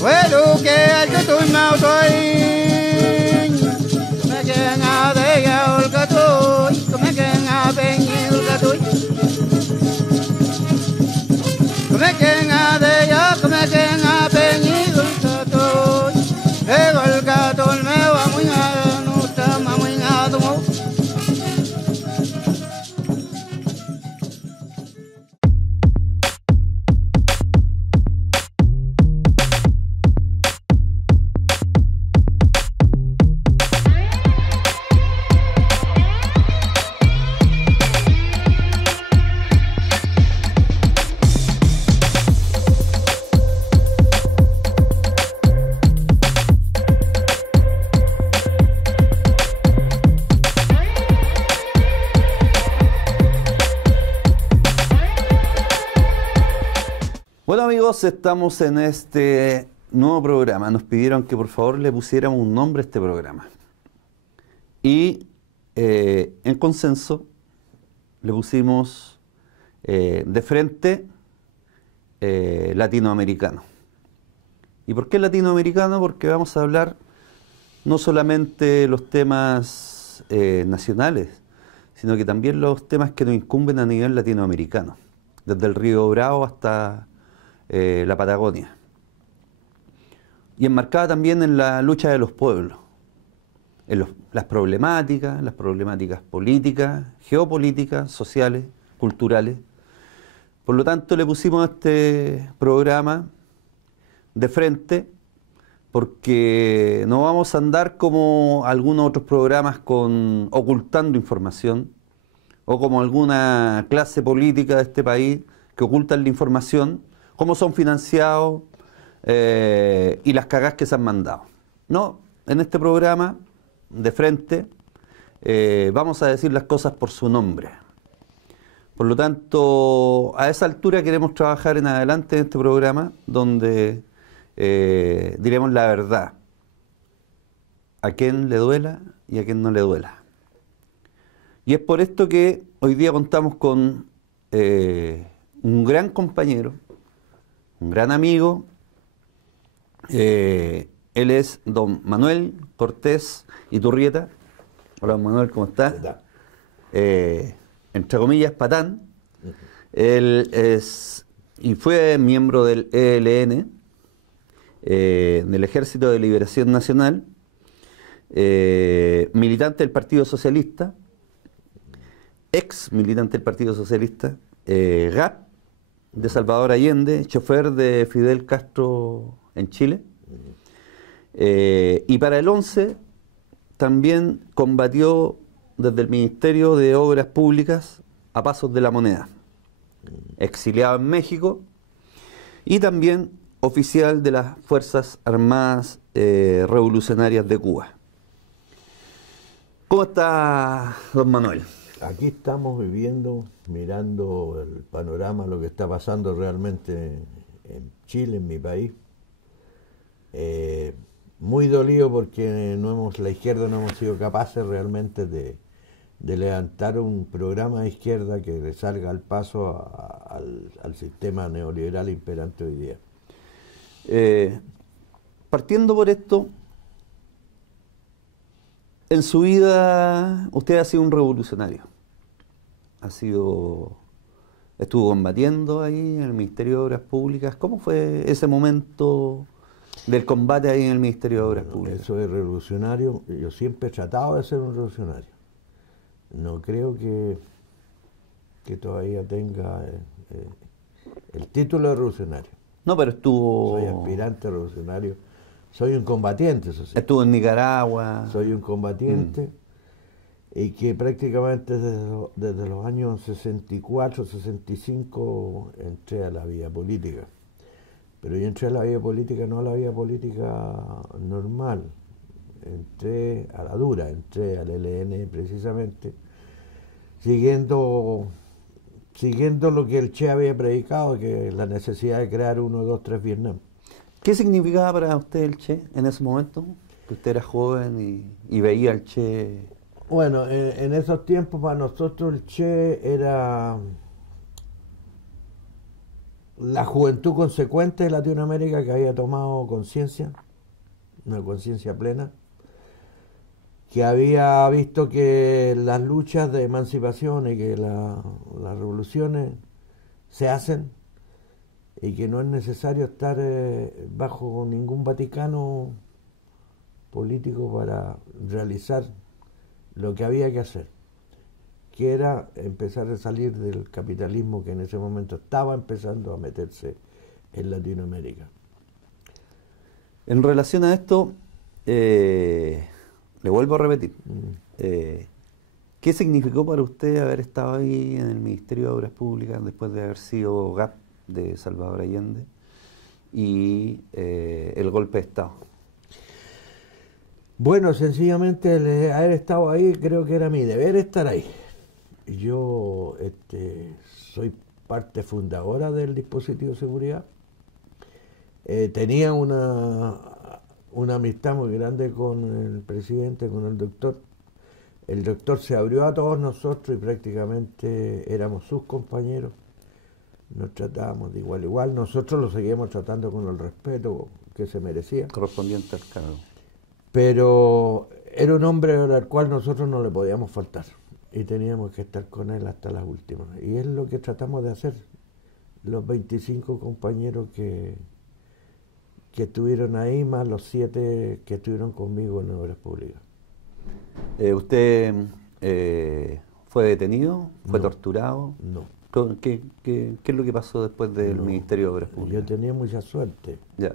Well, okay, I just don't know toy. Making a day, I'll go to making a penny, you'll go to making a day, you're making a penny, you'll go to. Hey, I'll go to me, I'm going to tell my wing out the wall. Bueno amigos, estamos en este nuevo programa. Nos pidieron que por favor le pusiéramos un nombre a este programa. Y en consenso le pusimos de frente latinoamericano. ¿Y por qué latinoamericano? Porque vamos a hablar no solamente los temas nacionales, sino que también los temas que nos incumben a nivel latinoamericano, desde el Río Bravo hasta la Patagonia, y enmarcada también en la lucha de los pueblos, en las problemáticas políticas, geopolíticas, sociales, culturales. Por lo tanto, le pusimos a este programa de frente, porque no vamos a andar como algunos otros programas ocultando información, o como alguna clase política de este país que ocultan la información, cómo son financiados y las cagás que se han mandado. No, en este programa, de frente, vamos a decir las cosas por su nombre. Por lo tanto, a esa altura queremos trabajar en adelante en este programa, donde diremos la verdad, a quien le duela y a quien no le duela. Y es por esto que hoy día contamos con un gran compañero, un gran amigo. Él es don Manuel Cortés Iturrieta. Hola Manuel, ¿cómo estás? Entre comillas, patán. Él es y fue miembro del ELN, del Ejército de Liberación Nacional, militante del Partido Socialista, ex militante del Partido Socialista, GAP, de Salvador Allende, chofer de Fidel Castro en Chile. Y para el 11 también combatió desde el Ministerio de Obras Públicas a Pasos de la Moneda, exiliado en México, y también oficial de las Fuerzas Armadas Revolucionarias de Cuba. ¿Cómo está, don Manuel? Aquí estamos viviendo, mirando el panorama, lo que está pasando realmente en Chile, en mi país. Muy dolido porque la izquierda no hemos sido capaces realmente de levantar un programa de izquierda que le salga al paso al sistema neoliberal imperante hoy día. Partiendo por esto, en su vida usted ha sido un revolucionario. Estuvo combatiendo ahí en el Ministerio de Obras Públicas. ¿Cómo fue ese momento del combate ahí en el Ministerio de Obras Públicas? Eso es revolucionario. Yo siempre he tratado de ser un revolucionario. No creo que todavía tenga el título de revolucionario. No, pero estuvo... Soy aspirante revolucionario. Soy un combatiente, eso sí. Estuvo en Nicaragua. Soy un combatiente y que prácticamente desde los años 64, 65 entré a la vida política. Pero yo entré a la vida política, no a la vida política normal. Entré a la dura, entré al ELN precisamente, siguiendo lo que el Che había predicado, que es la necesidad de crear 1, 2, 3 Vietnam. ¿Qué significaba para usted el Che en ese momento? Que usted era joven y veía al Che. Bueno, en esos tiempos para nosotros el Che era la juventud consecuente de Latinoamérica que había tomado conciencia, una conciencia plena, que había visto que las luchas de emancipación y que las revoluciones se hacen y que no es necesario estar bajo ningún Vaticano político para realizar lo que había que hacer, que era empezar a salir del capitalismo que en ese momento estaba empezando a meterse en Latinoamérica. En relación a esto, le vuelvo a repetir, ¿qué significó para usted haber estado ahí en el Ministerio de Obras Públicas después de haber sido GAP de Salvador Allende y el golpe de Estado? Bueno, sencillamente el haber estado ahí, creo que era mi deber estar ahí. Yo soy parte fundadora del dispositivo de seguridad. Tenía una amistad muy grande con el presidente, con el doctor. El doctor se abrió a todos nosotros y prácticamente éramos sus compañeros. Nos tratábamos de igual a igual. Nosotros lo seguíamos tratando con el respeto que se merecía. Correspondiente al cargo. Pero era un hombre al cual nosotros no le podíamos faltar y teníamos que estar con él hasta las últimas. Y es lo que tratamos de hacer los 25 compañeros que estuvieron ahí, más los 7 que estuvieron conmigo en Obras Públicas. ¿Usted fue detenido? ¿Fue No. torturado? No. ¿Qué es lo que pasó después del No. Ministerio de Obras Públicas? Yo tenía mucha suerte. Ya.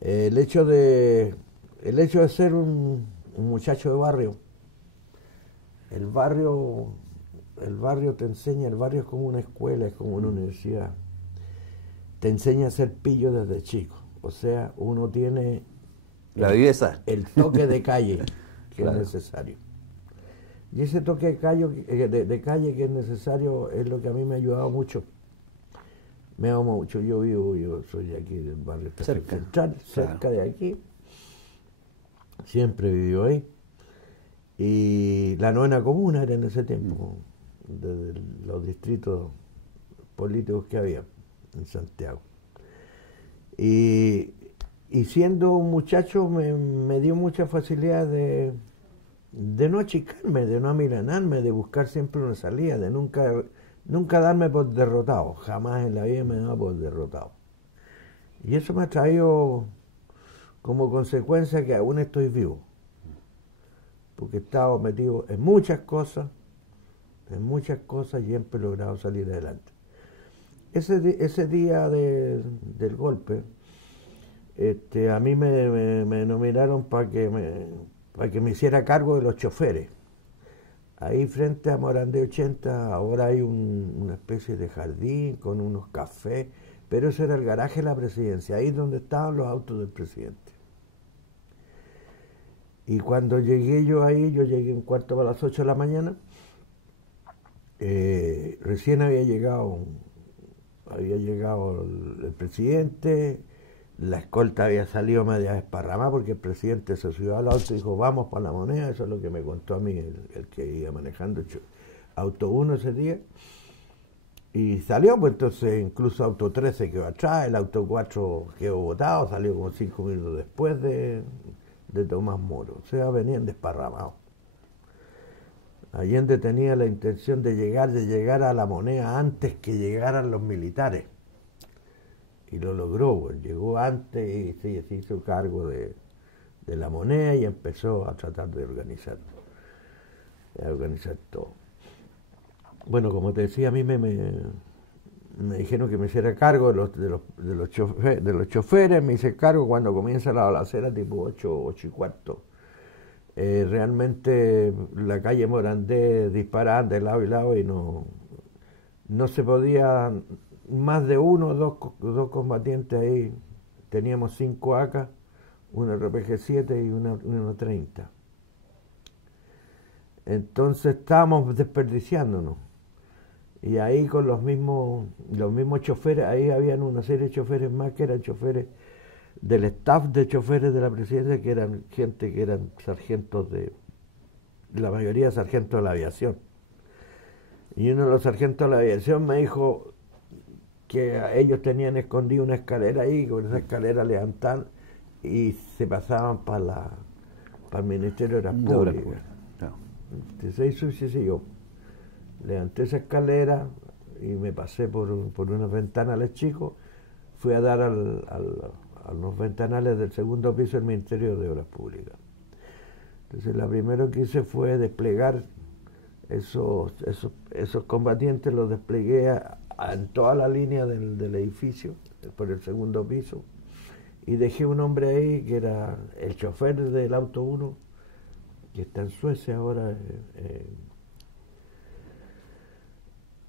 El hecho de ser un muchacho de barrio, el barrio te enseña, el barrio es como una escuela, es como una universidad, te enseña a ser pillo desde chico, o sea, uno tiene La viveza. el toque de calle que Claro. es necesario. Y ese toque de calle que es necesario es lo que a mí me ha ayudado mucho. Me ha mucho. Yo soy de aquí del barrio Cerca. Central, Claro. cerca de aquí. Siempre vivió ahí. Y la novena comuna era en ese tiempo, de los distritos políticos que había en Santiago. Y siendo un muchacho me dio mucha facilidad de no achicarme, de no amilanarme, de buscar siempre una salida, de nunca darme por derrotado. Jamás en la vida me daba por derrotado. Y eso me ha traído como consecuencia que aún estoy vivo. Porque he estado metido en muchas cosas y siempre he logrado salir adelante. Ese día del golpe, a mí me nominaron para que me hiciera cargo de los choferes. Ahí frente a Morandé 80 ahora hay una especie de jardín con unos cafés, pero ese era el garaje de la presidencia, ahí es donde estaban los autos del presidente. Y cuando llegué yo llegué un cuarto para las 8 de la mañana, recién había llegado el presidente, la escolta había salido media desparramada porque el presidente se subió al auto y dijo, vamos para la Moneda, eso es lo que me contó a mí el que iba manejando auto 1 ese día. Y salió, pues entonces incluso auto 13 quedó atrás, el auto 4 quedó botado, salió como 5 minutos después de Tomás Moro, o sea, venían desparramados. Allende tenía la intención de llegar a la Moneda antes que llegaran los militares. Y lo logró, pues, llegó antes y se hizo cargo de la Moneda y empezó a tratar de organizar todo. Bueno, como te decía, a mí me dijeron que me hiciera cargo de los choferes, me hice cargo cuando comienza la balacera tipo 8 y cuarto. Realmente la calle Morandé disparaba de lado y lado y no se podía, más de uno o dos combatientes ahí. Teníamos 5 AK, una RPG-7 y una 30. Entonces estábamos desperdiciándonos. Y ahí con los mismos choferes, ahí habían una serie de choferes más que eran choferes del staff de choferes de la presidencia, que eran gente que eran sargentos la mayoría sargentos de la aviación. Y uno de los sargentos de la aviación me dijo, que ellos tenían escondido una escalera ahí, con esa escalera levantaban y se pasaban para el Ministerio de Obras Públicas. Claro. Entonces eso hice yo. Levanté esa escalera y me pasé por unas ventanales chicos, fui a dar a los ventanales del segundo piso del Ministerio de Obras Públicas. Entonces lo primero que hice fue desplegar esos combatientes, los desplegué en toda la línea del edificio, por el segundo piso, y dejé un hombre ahí que era el chofer del auto 1, que está en Suecia ahora,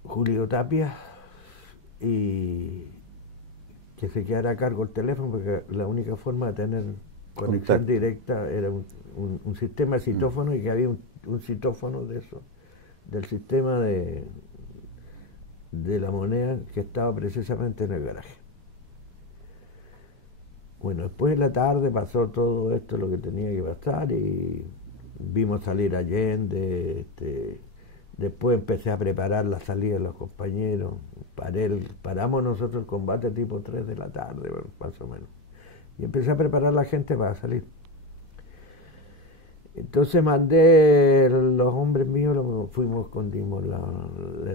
Julio Tapia, y que se quedara a cargo el teléfono, porque la única forma de tener conexión directa era un sistema de citófono, y que había un citófono de eso, del sistema de la moneda, que estaba precisamente en el garaje. Bueno, después de la tarde pasó todo esto, lo que tenía que pasar, y vimos salir a Allende, después empecé a preparar la salida de los compañeros, paramos nosotros el combate tipo 3 de la tarde, más o menos, y empecé a preparar la gente para salir. Entonces mandé los hombres míos, escondimos el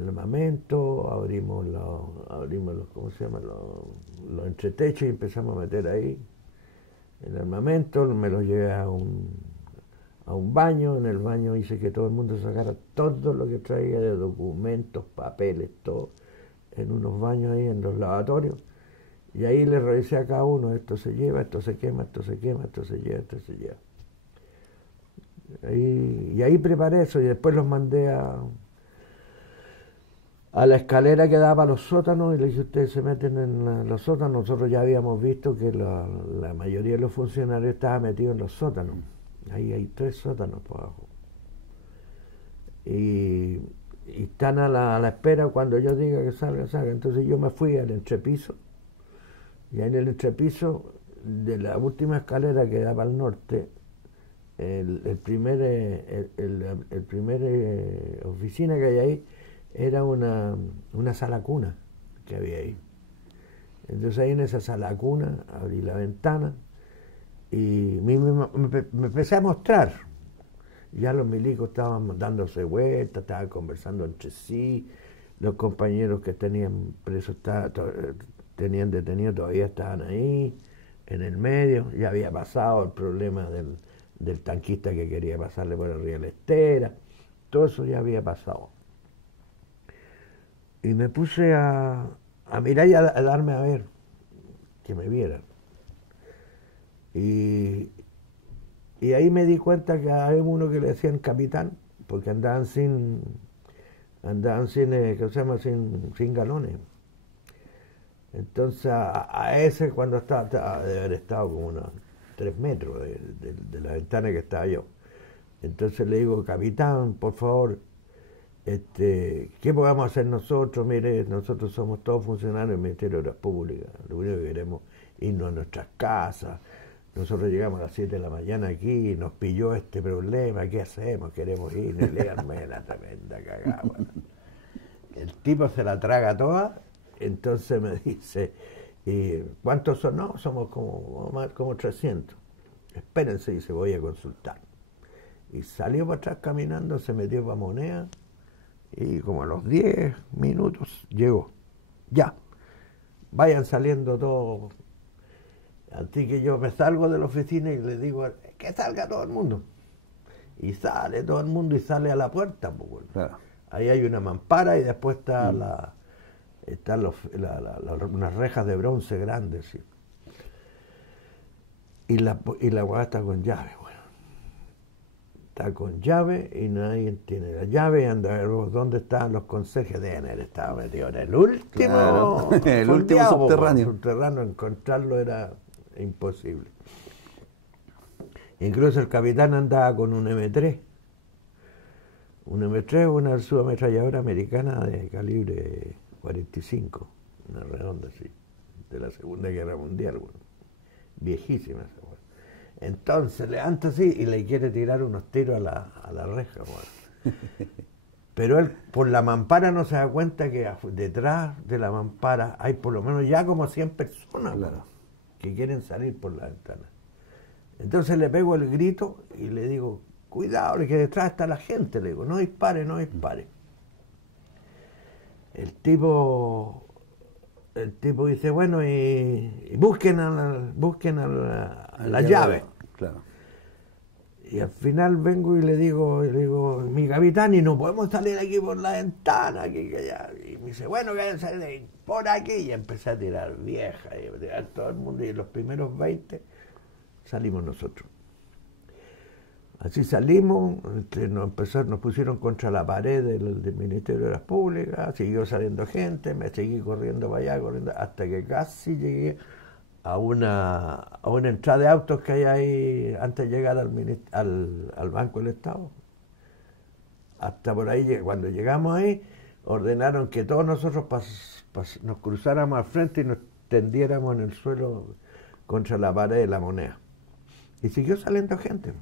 armamento, abrimos los, ¿cómo se llama?, los entretechos, y empezamos a meter ahí el armamento. Me lo llevé a un baño. En el baño hice que todo el mundo sacara todo lo que traía de documentos, papeles, todo, en unos baños ahí en los lavatorios, y ahí le revisé a cada uno: esto se lleva, esto se quema, esto se quema, esto se lleva, esto se lleva. Y ahí preparé eso, y después los mandé a la escalera que daba a los sótanos, y le dije: ustedes se meten en los sótanos. Nosotros ya habíamos visto que la mayoría de los funcionarios estaban metidos en los sótanos. Ahí hay 3 sótanos por abajo. Y están a la espera cuando yo diga que salga, salga. Entonces yo me fui al entrepiso, y ahí en el entrepiso de la última escalera que daba al norte, el primer oficina que hay ahí era una sala cuna que había ahí. Entonces ahí en esa sala cuna abrí la ventana y me empecé a mostrar. Ya los milicos estaban dándose vueltas, estaban conversando entre sí, los compañeros que tenían presos, tenían detenidos, todavía estaban ahí, en el medio. Ya había pasado el problema del tanquista que quería pasarle por el río La Estera, todo eso ya había pasado. Y me puse a mirar y a darme a ver, que me vieran. Y ahí me di cuenta que había uno que le decían capitán, porque andaban sin ¿qué se llama?, sin galones. Entonces a ese, cuando estaba, debe haber estado como unos 3 metros de la ventana que estaba yo. Entonces le digo: capitán, por favor, ¿qué podemos hacer nosotros? Mire, nosotros somos todos funcionarios del Ministerio de Obras Públicas, lo único que queremos es irnos a nuestras casas. Nosotros llegamos a las 7 de la mañana aquí, nos pilló este problema, ¿qué hacemos? Queremos ir, y léanme la tremenda cagada. Bueno. El tipo se la traga toda, entonces me dice: ¿cuántos son? No, somos como 300. Espérense, y se voy a consultar. Y salió para atrás caminando, se metió para Moneda, y como a los 10 minutos llegó. Ya, vayan saliendo todos. Así que yo me salgo de la oficina y le digo: que salga todo el mundo. Y sale todo el mundo, y sale a la puerta. Pues, bueno. Claro. Ahí hay una mampara, y después está unas rejas de bronce grandes. ¿Sí? Y la hueá está con llave. Bueno. Está con llave y nadie tiene la llave. Anda a ver dónde están los conserjes. Deben haber estado metidos en el último, claro. El último subterráneo. Subterráneo, encontrarlo era imposible. Incluso el capitán andaba con un M3. Un M3, una subametralladora americana de calibre 45, una redonda así, de la Segunda Guerra Mundial, bueno, viejísima esa bueno. Entonces levanta así y le quiere tirar unos tiros a la reja, bueno. Pero él por la mampara no se da cuenta que detrás de la mampara hay por lo menos ya como 100 personas, Claro. que quieren salir por la ventana. Entonces le pego el grito y le digo, cuidado, que detrás está la gente, le digo, no dispare, no dispare. El tipo dice, bueno, y busquen a la llave. Claro. Y al final vengo y le digo, mi capitán, y no podemos salir aquí por la ventana, aquí, que allá. Y me dice, bueno, que salir por aquí. Y empecé a tirar viejas, y a tirar todo el mundo, y en los primeros 20 salimos nosotros. Así salimos, nos pusieron contra la pared del Ministerio de las Públicas, siguió saliendo gente, me seguí corriendo para allá, corriendo, hasta que casi llegué a una entrada de autos que hay ahí antes de llegar al Banco del Estado. Hasta por ahí, cuando llegamos ahí, ordenaron que todos nosotros nos cruzáramos al frente y nos tendiéramos en el suelo contra la pared de la Moneda. Y siguió saliendo gente.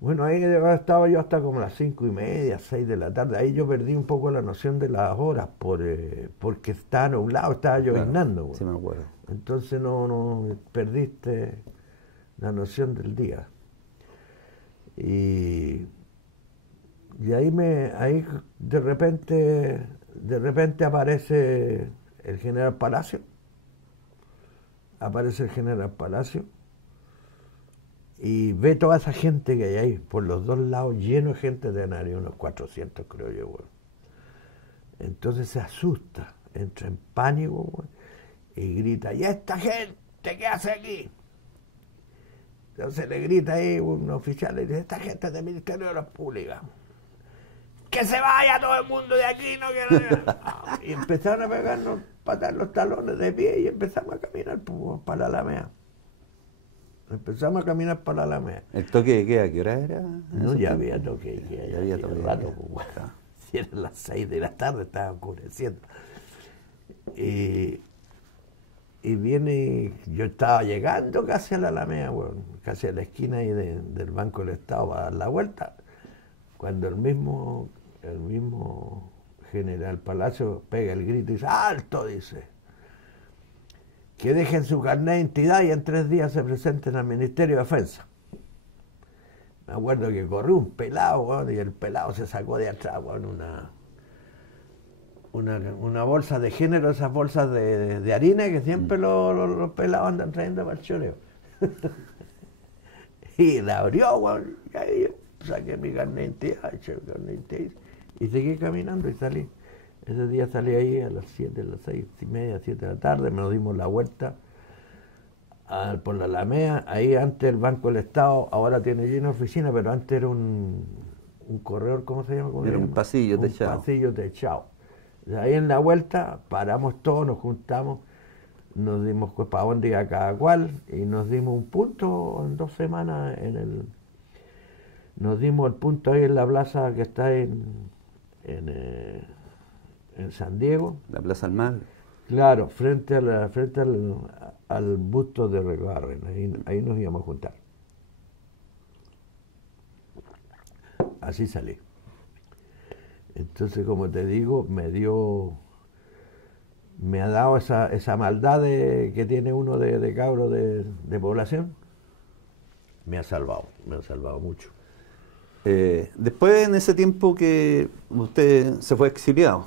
Bueno, ahí estaba yo hasta como las 5:30, 6 de la tarde. Ahí yo perdí un poco la noción de las horas porque estaba nublado, estaba lloviznando. Claro, sí me acuerdo. Entonces no perdiste la noción del día. Y ahí de repente aparece el general Palacio. Aparece el general Palacio. Y ve toda esa gente que hay ahí, por los dos lados, lleno de gente, de haber unos 400, creo yo, güey. Entonces se asusta, entra en pánico, güey, y grita, ¿y esta gente qué hace aquí? Entonces le grita ahí un oficial, le dice, esta gente es del Ministerio de las Públicas. ¡Que se vaya todo el mundo de aquí! No quiero... Y empezaron a pegarnos, patar los talones de pie, y empezamos a caminar para la Alameda. Empezamos a caminar para la Alameda. ¿El toque de queda, qué hora era? No, ya había toque de queda, ya había toque de rato, queda. pues, bueno. Si eran las 6 de la tarde, estaba oscureciendo. Y viene, yo estaba llegando casi a la Alameda, bueno, casi a la esquina ahí del Banco del Estado para dar la vuelta, cuando el mismo general Palacio pega el grito y dice, ¡alto! Dice. Que dejen su carnet de identidad y en 3 días se presenten al Ministerio de Defensa. Me acuerdo que corrió un pelado, bueno, y el pelado se sacó de atrás, bueno, una bolsa de género, esas bolsas de harina que siempre los pelados andan trayendo para el choreo. Y la abrió, bueno, y ahí yo saqué mi carnet de identidad, eché mi carnet de identidad, y seguí caminando y salí. Ese día salí ahí a las 7, a las 6:30, 7 de la tarde, nos dimos la vuelta por la Alameda. Ahí antes el Banco del Estado, ahora tiene llena de oficina, pero antes era un corredor, ¿cómo se llama? Era un pasillo techado. Un pasillo techado. Ahí en la vuelta paramos todos, nos juntamos, nos dimos para dónde iba cada cual y nos dimos un punto en 2 semanas nos dimos el punto ahí en la plaza que está en San Diego. La Plaza del Mar. Claro, frente al busto de Regarren, ahí nos íbamos a juntar. Así salí. Entonces, como te digo, me ha dado esa maldad que tiene uno de cabro de población. Me ha salvado mucho. Después, en ese tiempo que usted se fue exiliado,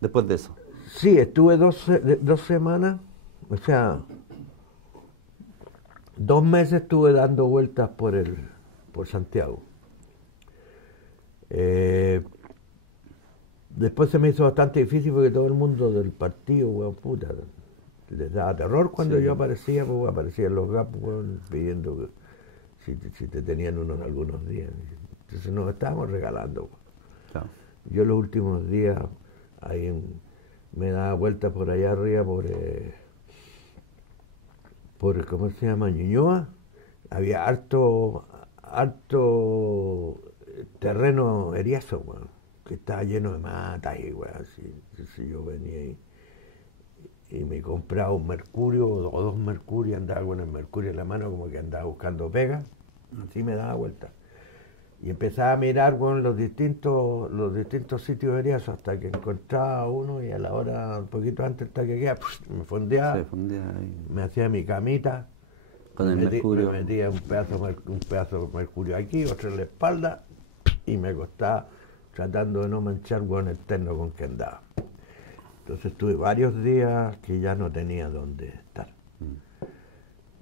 después de eso. Sí, estuve 2 semanas, o sea, 2 meses estuve dando vueltas por Santiago. Después se me hizo bastante difícil porque todo el mundo del partido, weón, puta, les daba terror cuando yo aparecía, pues aparecían los gapos, weón, pidiendo que si te tenían unos algunos días. Entonces nos estábamos regalando, weón. Claro. Yo los últimos días ahí me daba vueltas por allá arriba por ¿cómo se llama? Ñuñoa. Había harto terreno eriazo, weón, que estaba lleno de matas y weón, así. Entonces yo venía y me compraba un mercurio o 2 mercurios, andaba con el mercurio en la mano como que andaba buscando pega, así me daba vueltas. Y empezaba a mirar, bueno, los distintos sitios de Eriazo hasta que encontraba uno y a la hora, un poquito antes del toque de queda, me fondeaba, Se fundía ahí. me hacía mi camita, Con el mercurio. me metía un pedazo de mercurio aquí, otro en la espalda y me acostaba tratando de no manchar, bueno, el terno con que andaba. Entonces tuve varios días que ya no tenía dónde estar.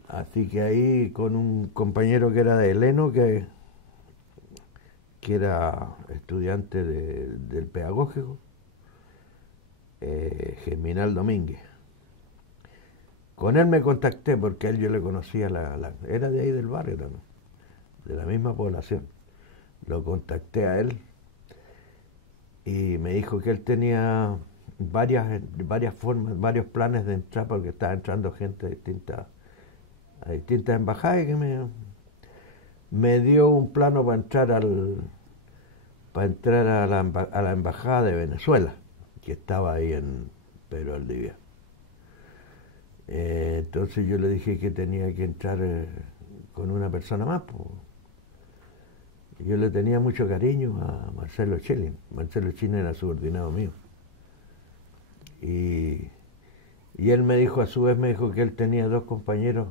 Así que ahí con un compañero que era de Heleno, que era estudiante del pedagógico, Germinal Domínguez. Con él me contacté porque a él yo le conocía, era de ahí del barrio también, de la misma población. Lo contacté a él y me dijo que él tenía varias formas, varios planes de entrar, porque estaba entrando gente a distintas embajadas, y que me dio un plano para entrar a la embajada de Venezuela, que estaba ahí en Pedro Valdivia. Entonces yo le dije que tenía que entrar con una persona más. Yo le tenía mucho cariño a Marcelo Schelling. Marcelo Schelling era subordinado mío. Y él me dijo, a su vez me dijo que él tenía dos compañeros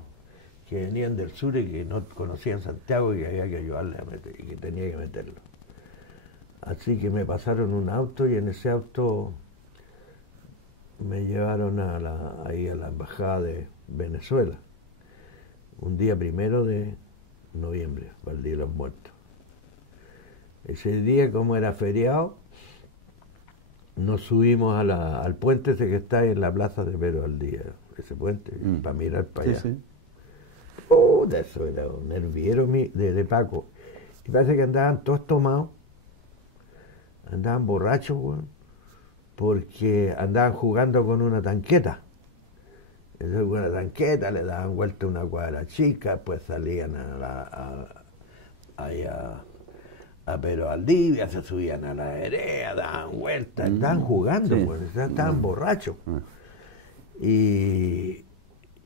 que venían del sur y que no conocían Santiago y que había que ayudarle a meter, y que tenía que meterlo. Así que me pasaron un auto y en ese auto me llevaron ahí a la embajada de Venezuela, un día 1 de noviembre, para el Día de los Muertos. Ese día, como era feriado, nos subimos al puente ese que está ahí en la plaza de Pedro Valdivia, ese puente, para mirar para allá. Sí. Eso era un hervidero de Paco. Y parece que andaban todos tomados, andaban borrachos, bueno, porque andaban jugando con una tanqueta. Entonces, con una tanqueta le daban vuelta una cuadra chica, pues salían a Pedro Valdivia, se subían a la herea, daban vueltas, estaban jugando, pues, estaban borrachos. Y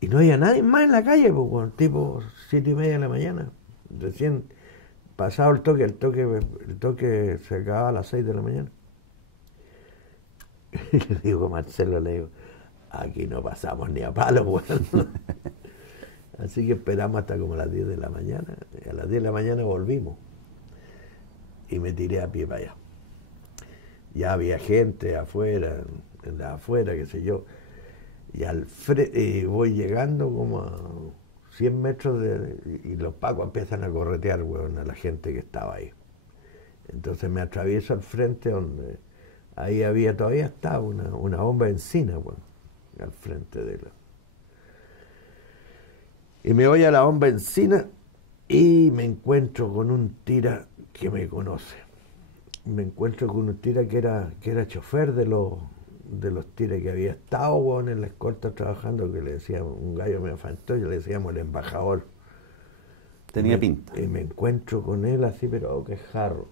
no había nadie más en la calle, pues, tipo 7:30 de la mañana. Recién pasado el toque se acababa a las 6 de la mañana. Y le digo a Marcelo, aquí no pasamos ni a palo, bueno. Así que esperamos hasta como las 10 de la mañana. Y a las 10 de la mañana volvimos. Y me tiré a pie para allá. Ya había gente afuera, qué sé yo. Y voy llegando como a 100 metros y los pacos empiezan a corretear, weón, a la gente que estaba ahí. Entonces me atravieso al frente donde ahí todavía estaba una bomba de encina, weón, al frente de la. Y me voy a la bomba de encina y me encuentro con un tira que me conoce. Me encuentro con un tira que era chofer de los tiras, que había estado, bueno, en la escolta trabajando, que le decíamos, un gallo me afantó, y le decíamos el embajador. Tenía pinta. Y me encuentro con él así, pero que jarro.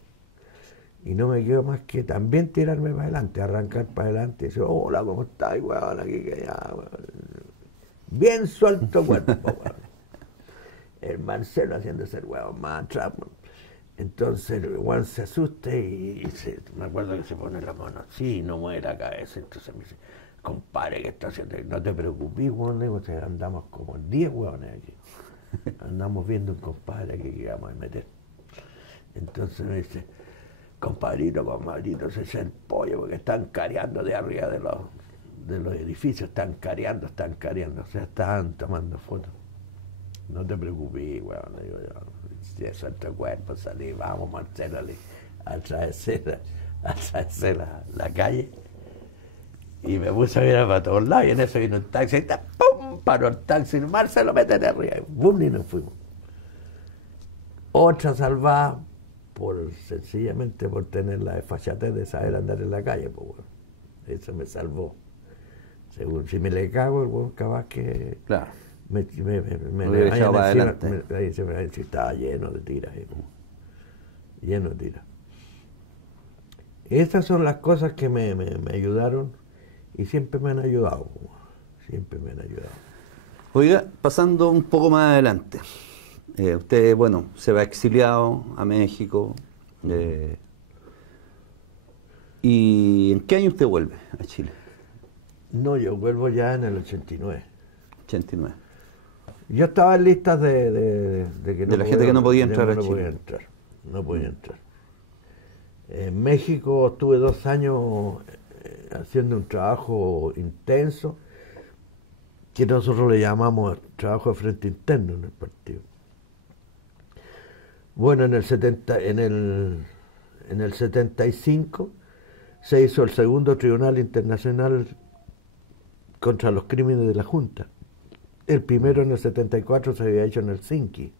Y no me quedo más que también tirarme para adelante, arrancar para adelante y decir, hola, ¿cómo estás, weón? Aquí que ya, weón. Bien suelto cuerpo, weón. El Marcelo haciéndose el weón más atrás, weón. Entonces el weón se asusta y me acuerdo que se pone la mano así y no mueve la cabeza. Entonces me dice, compadre, ¿qué está haciendo? No te preocupes, weón. Le digo, andamos como 10 weones aquí. Andamos viendo un compadre aquí que vamos a meter. Entonces me dice, compadrito, se echa el pollo porque están careando de arriba de los edificios, están careando, o sea, están tomando fotos. No te preocupes, weón, le digo yo. Si es otro cuerpo, salí, vamos, Marcelo, a atravesar la calle. Y me puse a mirar para todos lados, y en eso vino un taxi, y ¡pum! Paró el taxi, Marcelo, métete arriba, y ¡bum! Y nos fuimos. Otra salvada, sencillamente por tener la desfachatez de saber andar en la calle, pues bueno. Eso me salvó. Según, si me le cago, el buen capaz que... Claro. Me echado para adelante. Si estaba lleno de tiras, lleno de tiras. Esas son las cosas que me ayudaron y siempre me han ayudado. Oiga, pasando un poco más adelante, usted, bueno, se va exiliado a México, ¿Y en qué año usted vuelve a Chile? No, yo vuelvo ya en el 89. 89. Yo estaba en listas de que De la gente que no podía entrar a Chile. No podía entrar. En México estuve 2 años haciendo un trabajo intenso, que nosotros le llamamos trabajo de frente interno en el partido. Bueno, en el 75 se hizo el segundo Tribunal Internacional contra los Crímenes de la Junta. El primero en el 74 se había hecho en Helsinki,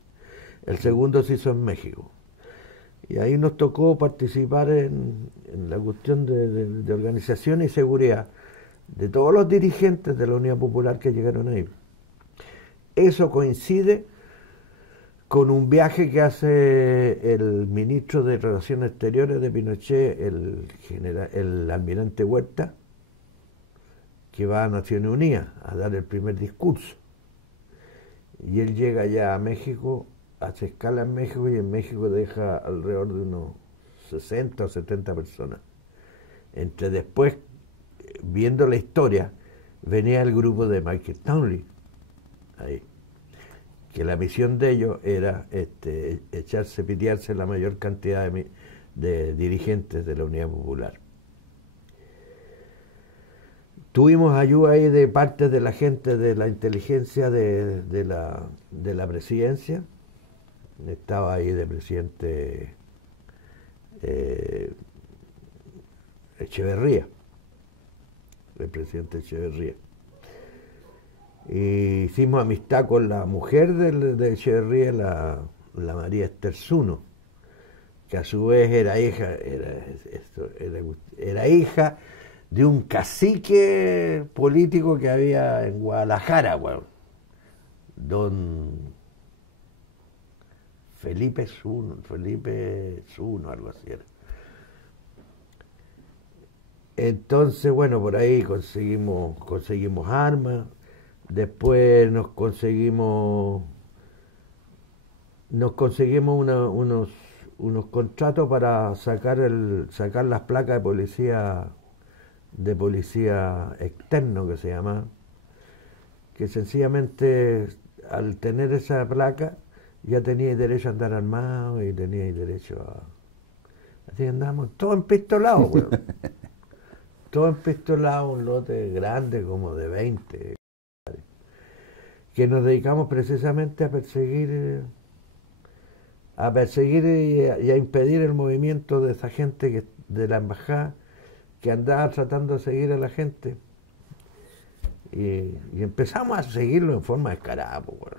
el segundo se hizo en México. Y ahí nos tocó participar en la cuestión de organización y seguridad de todos los dirigentes de la Unidad Popular que llegaron ahí. Eso coincide con un viaje que hace el ministro de Relaciones Exteriores de Pinochet, el almirante Huerta, que va a Naciones Unidas a dar el primer discurso. Y él llega ya a México, hace escala en México, y en México deja alrededor de unos 60 o 70 personas. Después, viendo la historia, venía el grupo de Michael Townley, ahí, que la misión de ellos era pitearse la mayor cantidad de dirigentes de la Unidad Popular. Tuvimos ayuda ahí de parte de la gente de la inteligencia de la presidencia. Estaba ahí de presidente Echeverría, el presidente Echeverría. Y hicimos amistad con la mujer de Echeverría, la María Esther Zuno, que a su vez era hija de un cacique político que había en Guadalajara, bueno, don Felipe Zuno, algo así era. Entonces, bueno, por ahí conseguimos armas, después nos conseguimos unos contratos para sacar las placas de policía externo, que se llama, que sencillamente al tener esa placa ya teníais derecho a andar armado y teníais derecho a... Así andamos, todos empistolados, weón. Todos empistolados, un lote grande como de 20, que nos dedicamos precisamente a perseguir y a impedir el movimiento de esa gente de la embajada que andaba tratando de seguir a la gente. Y empezamos a seguirlo en forma descarada, pues, bueno.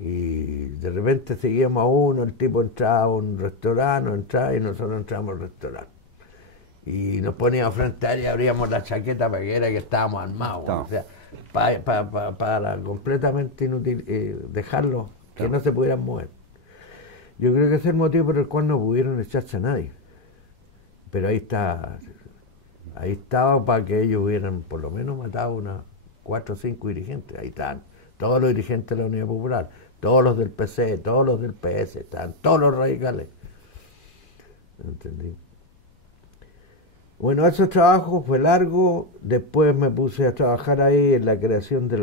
Y de repente seguíamos a uno, el tipo entraba a un restaurante, y nosotros entramos al restaurante. Y nos poníamos frente a él y abríamos la chaqueta para que viera que estábamos armados. O sea, para completamente inútil, dejarlo, que no se pudieran mover. Yo creo que ese es el motivo por el cual no pudieron echarse a nadie. Pero ahí estaba para que ellos hubieran por lo menos matado unas 4 o 5 dirigentes. Ahí están todos los dirigentes de la Unidad Popular, todos los del PC, todos los del PS, están todos los radicales. ¿Entendí? Bueno, ese trabajo fue largo. Después me puse a trabajar ahí en la creación de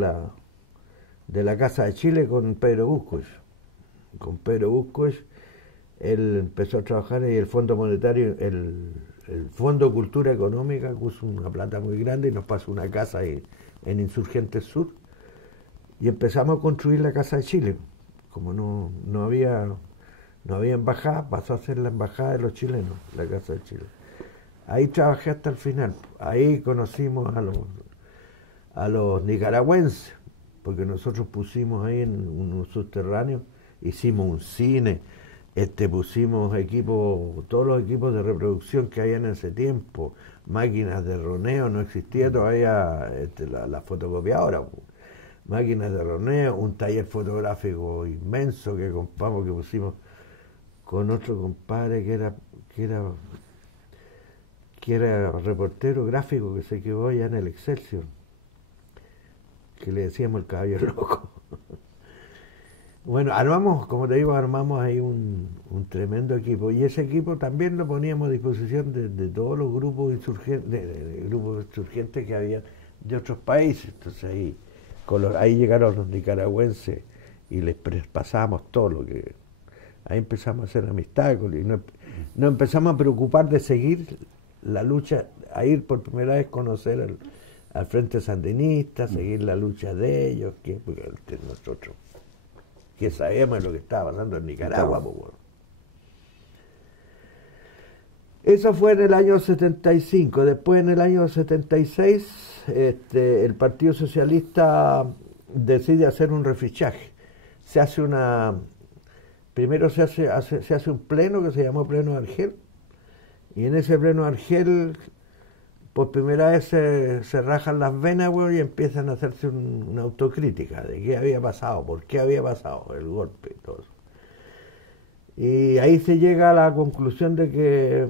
la Casa de Chile con Pedro Busquets. Con Pedro Busquets, él empezó a trabajar ahí el Fondo Monetario, el Fondo Cultura Económica, puso una plata muy grande y nos pasó una casa ahí en Insurgentes Sur. Y empezamos a construir la Casa de Chile. Como no había embajada, pasó a ser la embajada de los chilenos, la Casa de Chile. Ahí trabajé hasta el final. Ahí conocimos a los nicaragüenses, porque nosotros pusimos ahí en un subterráneo, hicimos un cine, pusimos todos los equipos de reproducción que había en ese tiempo, máquinas de roneo, no existía todavía la fotocopiadora, máquinas de roneo, un taller fotográfico inmenso que pusimos con otro compadre que era reportero gráfico, que se quedó allá en el Excelsior, que le decíamos el caballo loco. Bueno, armamos, como te digo, armamos ahí un tremendo equipo, y ese equipo también lo poníamos a disposición de todos los grupos insurgentes, de grupos insurgentes que había de otros países. Entonces ahí llegaron los nicaragüenses y les pasábamos todo lo que... Ahí empezamos a hacer amistad, y nos empezamos a preocupar de seguir la lucha, a ir por primera vez a conocer al Frente Sandinista, seguir la lucha de ellos, porque nosotros que sabíamos lo que estaba pasando en Nicaragua. Pues, bueno. Eso fue en el año 75. Después, en el año 76, el Partido Socialista decide hacer un refichaje. Primero se hace un pleno que se llamó Pleno de Argel, y en ese Pleno de Argel por primera vez se rajan las venas, güey, y empiezan a hacerse una autocrítica de qué había pasado, por qué había pasado el golpe y todo eso. Y ahí se llega a la conclusión de que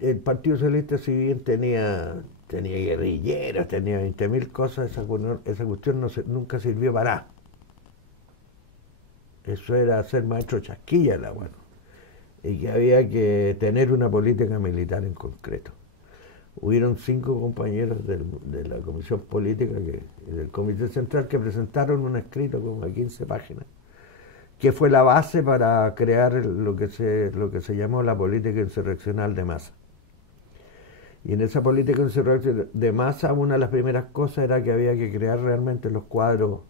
el Partido Socialista, si bien tenía guerrilleros, tenía 20.000 cosas, esa cuestión nunca sirvió para nada. Eso era ser maestro chasquilla, bueno, y que había que tener una política militar en concreto. Hubieron 5 compañeros de la Comisión Política del Comité Central que presentaron un escrito como de 15 páginas, que fue la base para crear lo que se llamó la política insurreccional de masa. Y en esa política insurreccional de masa, una de las primeras cosas era que había que crear realmente los cuadros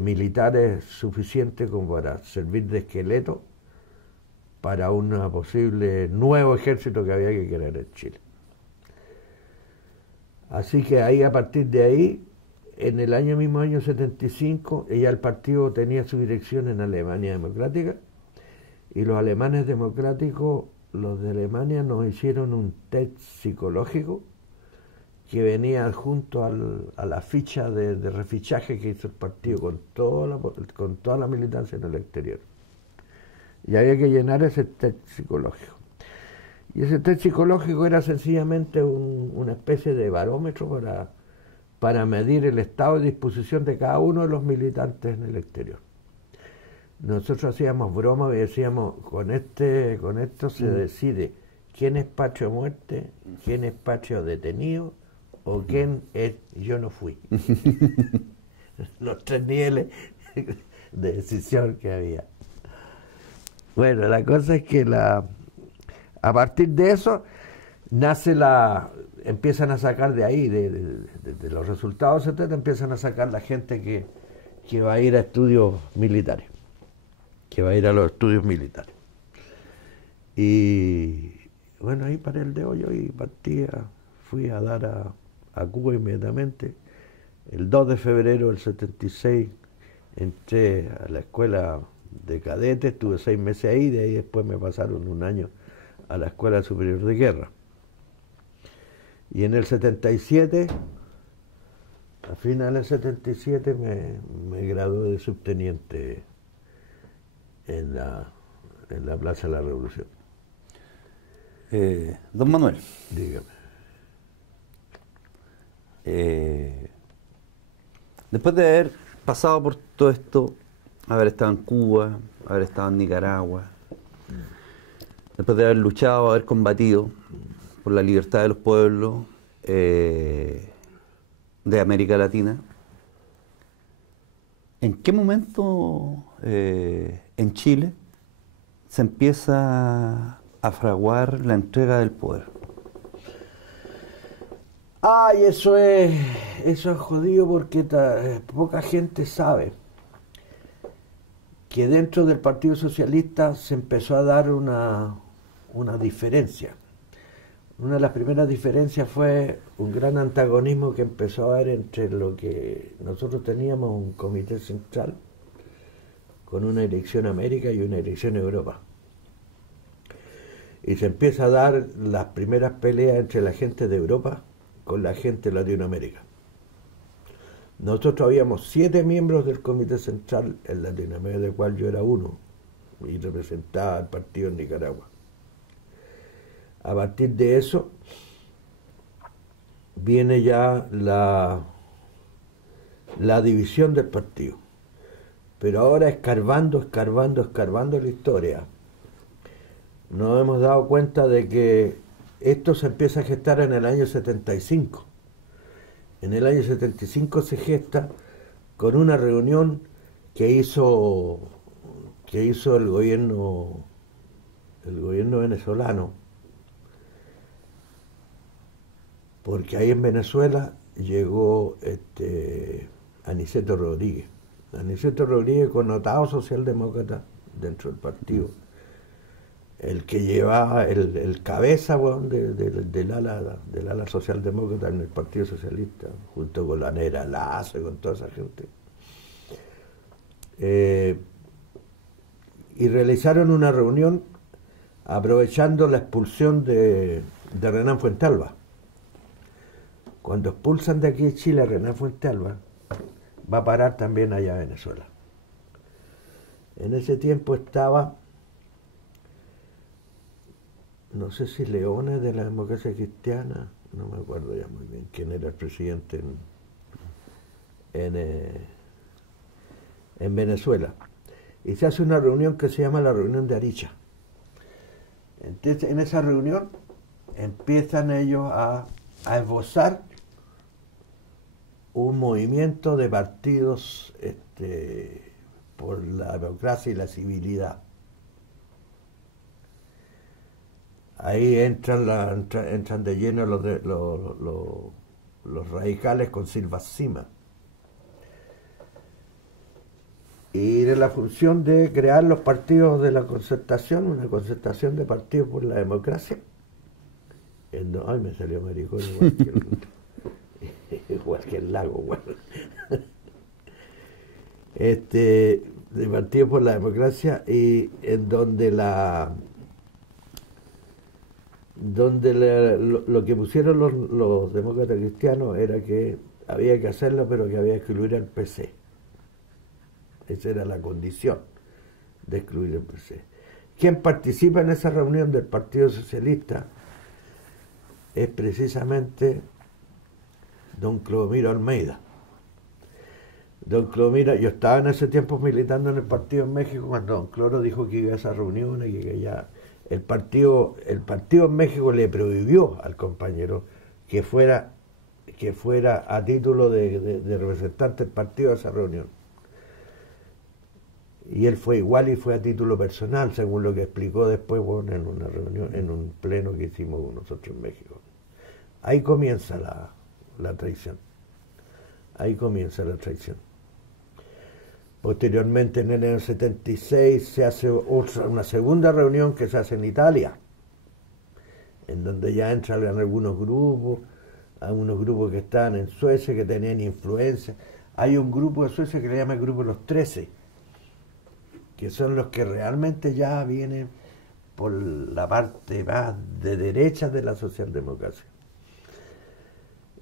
militares suficientes como para servir de esqueleto para un posible nuevo ejército que había que crear en Chile. Así que ahí, a partir de ahí, en el mismo año 75, ya el partido tenía su dirección en Alemania Democrática, y los alemanes democráticos, los de Alemania, nos hicieron un test psicológico que venía junto a la ficha de refichaje que hizo el partido con toda la militancia en el exterior. Y había que llenar ese test psicológico. Y ese test psicológico era sencillamente una especie de barómetro para medir el estado de disposición de cada uno de los militantes en el exterior. Nosotros hacíamos broma y decíamos, con esto se decide quién es patrio muerte, quién es patrio detenido, o quién es yo no fui. Los 3 niveles de decisión que había. Bueno, la cosa es que a partir de eso empiezan a sacar de ahí, de los resultados, etc., empiezan a sacar la gente que va a ir a estudios militares, que va a ir a los estudios militares. Y bueno, ahí paré el de hoyo y fui a dar a Cuba inmediatamente. El 2 de febrero del 76 entré a la escuela de cadetes, estuve 6 meses ahí, de ahí después me pasaron un año a la Escuela Superior de Guerra. Y en el 77, a finales del 77, me gradué de subteniente en la Plaza de la Revolución. Don Manuel. Dígame. Después de haber pasado por todo esto, haber estado en Cuba, haber estado en Nicaragua, después de haber luchado, haber combatido por la libertad de los pueblos de América Latina, ¿en qué momento en Chile se empieza a fraguar la entrega del poder? Ay, eso es jodido, porque poca gente sabe que dentro del Partido Socialista se empezó a dar una diferencia. Una de las primeras diferencias fue un gran antagonismo que empezó a haber entre lo que nosotros teníamos, un comité central con una dirección América y una dirección Europa. Y se empieza a dar las primeras peleas entre la gente de Europa con la gente de Latinoamérica. Nosotros habíamos 7 miembros del Comité Central en Latinoamérica, del cual yo era uno, y representaba al partido en Nicaragua. A partir de eso, viene ya la división del partido. Pero ahora escarbando la historia, nos hemos dado cuenta de que esto se empieza a gestar en el año 75. En el año 75 se gesta con una reunión que hizo el gobierno venezolano, porque ahí en Venezuela llegó Aniceto Rodríguez. Aniceto Rodríguez, connotado socialdemócrata dentro del partido, el que llevaba el cabeza, bueno, del ala socialdemócrata en el Partido Socialista, junto con la Nera Lazo y con toda esa gente. Y realizaron una reunión aprovechando la expulsión de Renán Fuentealba. Cuando expulsan de aquí de Chile a Renán Fuentealba, va a parar también allá a Venezuela. En ese tiempo estaba, no sé si Leones de la Democracia Cristiana, no me acuerdo ya muy bien quién era el presidente en Venezuela. Y se hace una reunión que se llama la reunión de Aricha. Entonces, en esa reunión empiezan ellos a esbozar un movimiento de partidos por la democracia y la civilidad. Ahí entran de lleno los radicales con Silva Cima. Y de la función de crear los partidos de la concertación, una concertación de partidos por la democracia. Ay, me salió maricón igual que el lago, bueno. De partidos por la democracia, y en donde lo que pusieron los demócratas cristianos era que había que hacerlo, pero que había que excluir al PC. Esa era la condición de excluir el PC. Quien participa en esa reunión del Partido Socialista es precisamente don Clodomiro Almeida. Don Clodomiro, yo estaba en ese tiempo militando en el partido en México cuando don Cloro dijo que iba a esa reunión y que ya el partido en México le prohibió al compañero que fuera a título de representante del partido a esa reunión. Y él fue igual y fue a título personal, según lo que explicó después, bueno, en una reunión, en un pleno que hicimos nosotros en México. Ahí comienza la traición. Ahí comienza la traición. Posteriormente, en el año 76, se hace una segunda reunión que se hace en Italia, en donde ya entran algunos grupos que estaban en Suecia, que tenían influencia. Hay un grupo de Suecia que le llama el grupo de los 13, que son los que realmente ya vienen por la parte más de derecha de la socialdemocracia.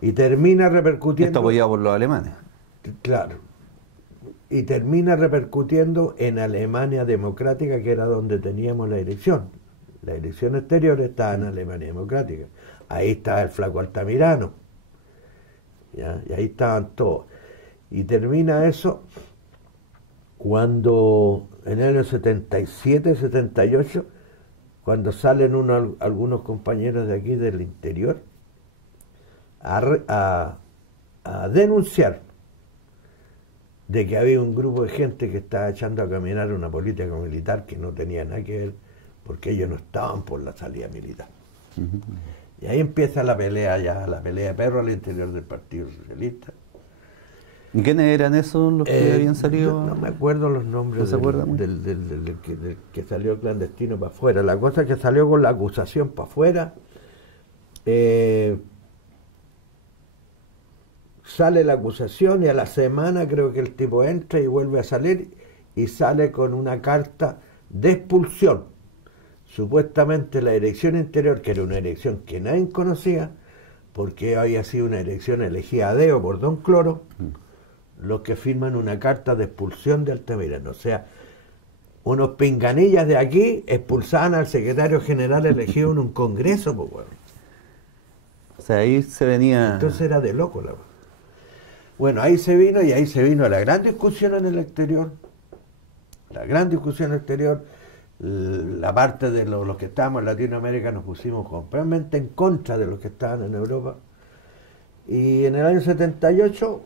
Y termina repercutiendo... Esto apoyado por los alemanes. Claro. Y termina repercutiendo en Alemania Democrática, que era donde teníamos la elección. La elección exterior estaba en Alemania Democrática. Ahí estaba el flaco Altamirano. ¿Ya? Y ahí estaban todos. Y termina eso cuando en el año 77, 78, cuando salen algunos compañeros de aquí del interior a denunciar de que había un grupo de gente que estaba echando a caminar una política militar que no tenía nada que ver, porque ellos no estaban por la salida militar. Y ahí empieza la pelea de perro al interior del Partido Socialista. ¿Y quiénes eran esos los que habían salido? No me acuerdo los nombres. ¿No se acuerda del que salió clandestino para afuera. La cosa es que salió con la acusación para afuera. Sale la acusación y a la semana creo que el tipo entra y vuelve a salir y sale con una carta de expulsión. Supuestamente la elección interior, que era una elección que nadie conocía, porque había sido una elección elegida a dedo por don Cloro, los que firman una carta de expulsión de Altamirano. O sea, unos pinganillas de aquí expulsaban al secretario general elegido en un congreso, pues bueno. O sea, ahí se venía... Entonces era de loco la... Bueno, ahí se vino la gran discusión en el exterior, la gran discusión exterior, la parte de los que estábamos en Latinoamérica nos pusimos completamente en contra de los que estaban en Europa. Y en el año 78,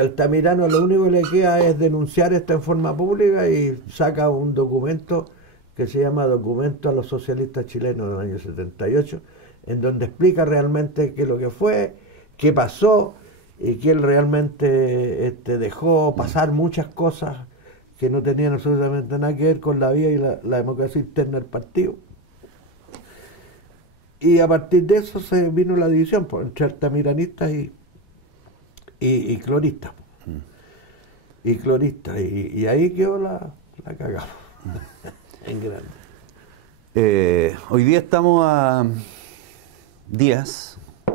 Altamirano lo único que le queda es denunciar esto en forma pública y saca un documento que se llama Documento a los Socialistas Chilenos del año 78, en donde explica realmente qué es lo que fue, qué pasó, y que él realmente dejó pasar muchas cosas que no tenían absolutamente nada que ver con la vida y la democracia interna del partido. Y a partir de eso se vino la división entre altamiranistas y cloristas. Y cloristas. Y ahí quedó la cagada. En grande. Hoy día estamos a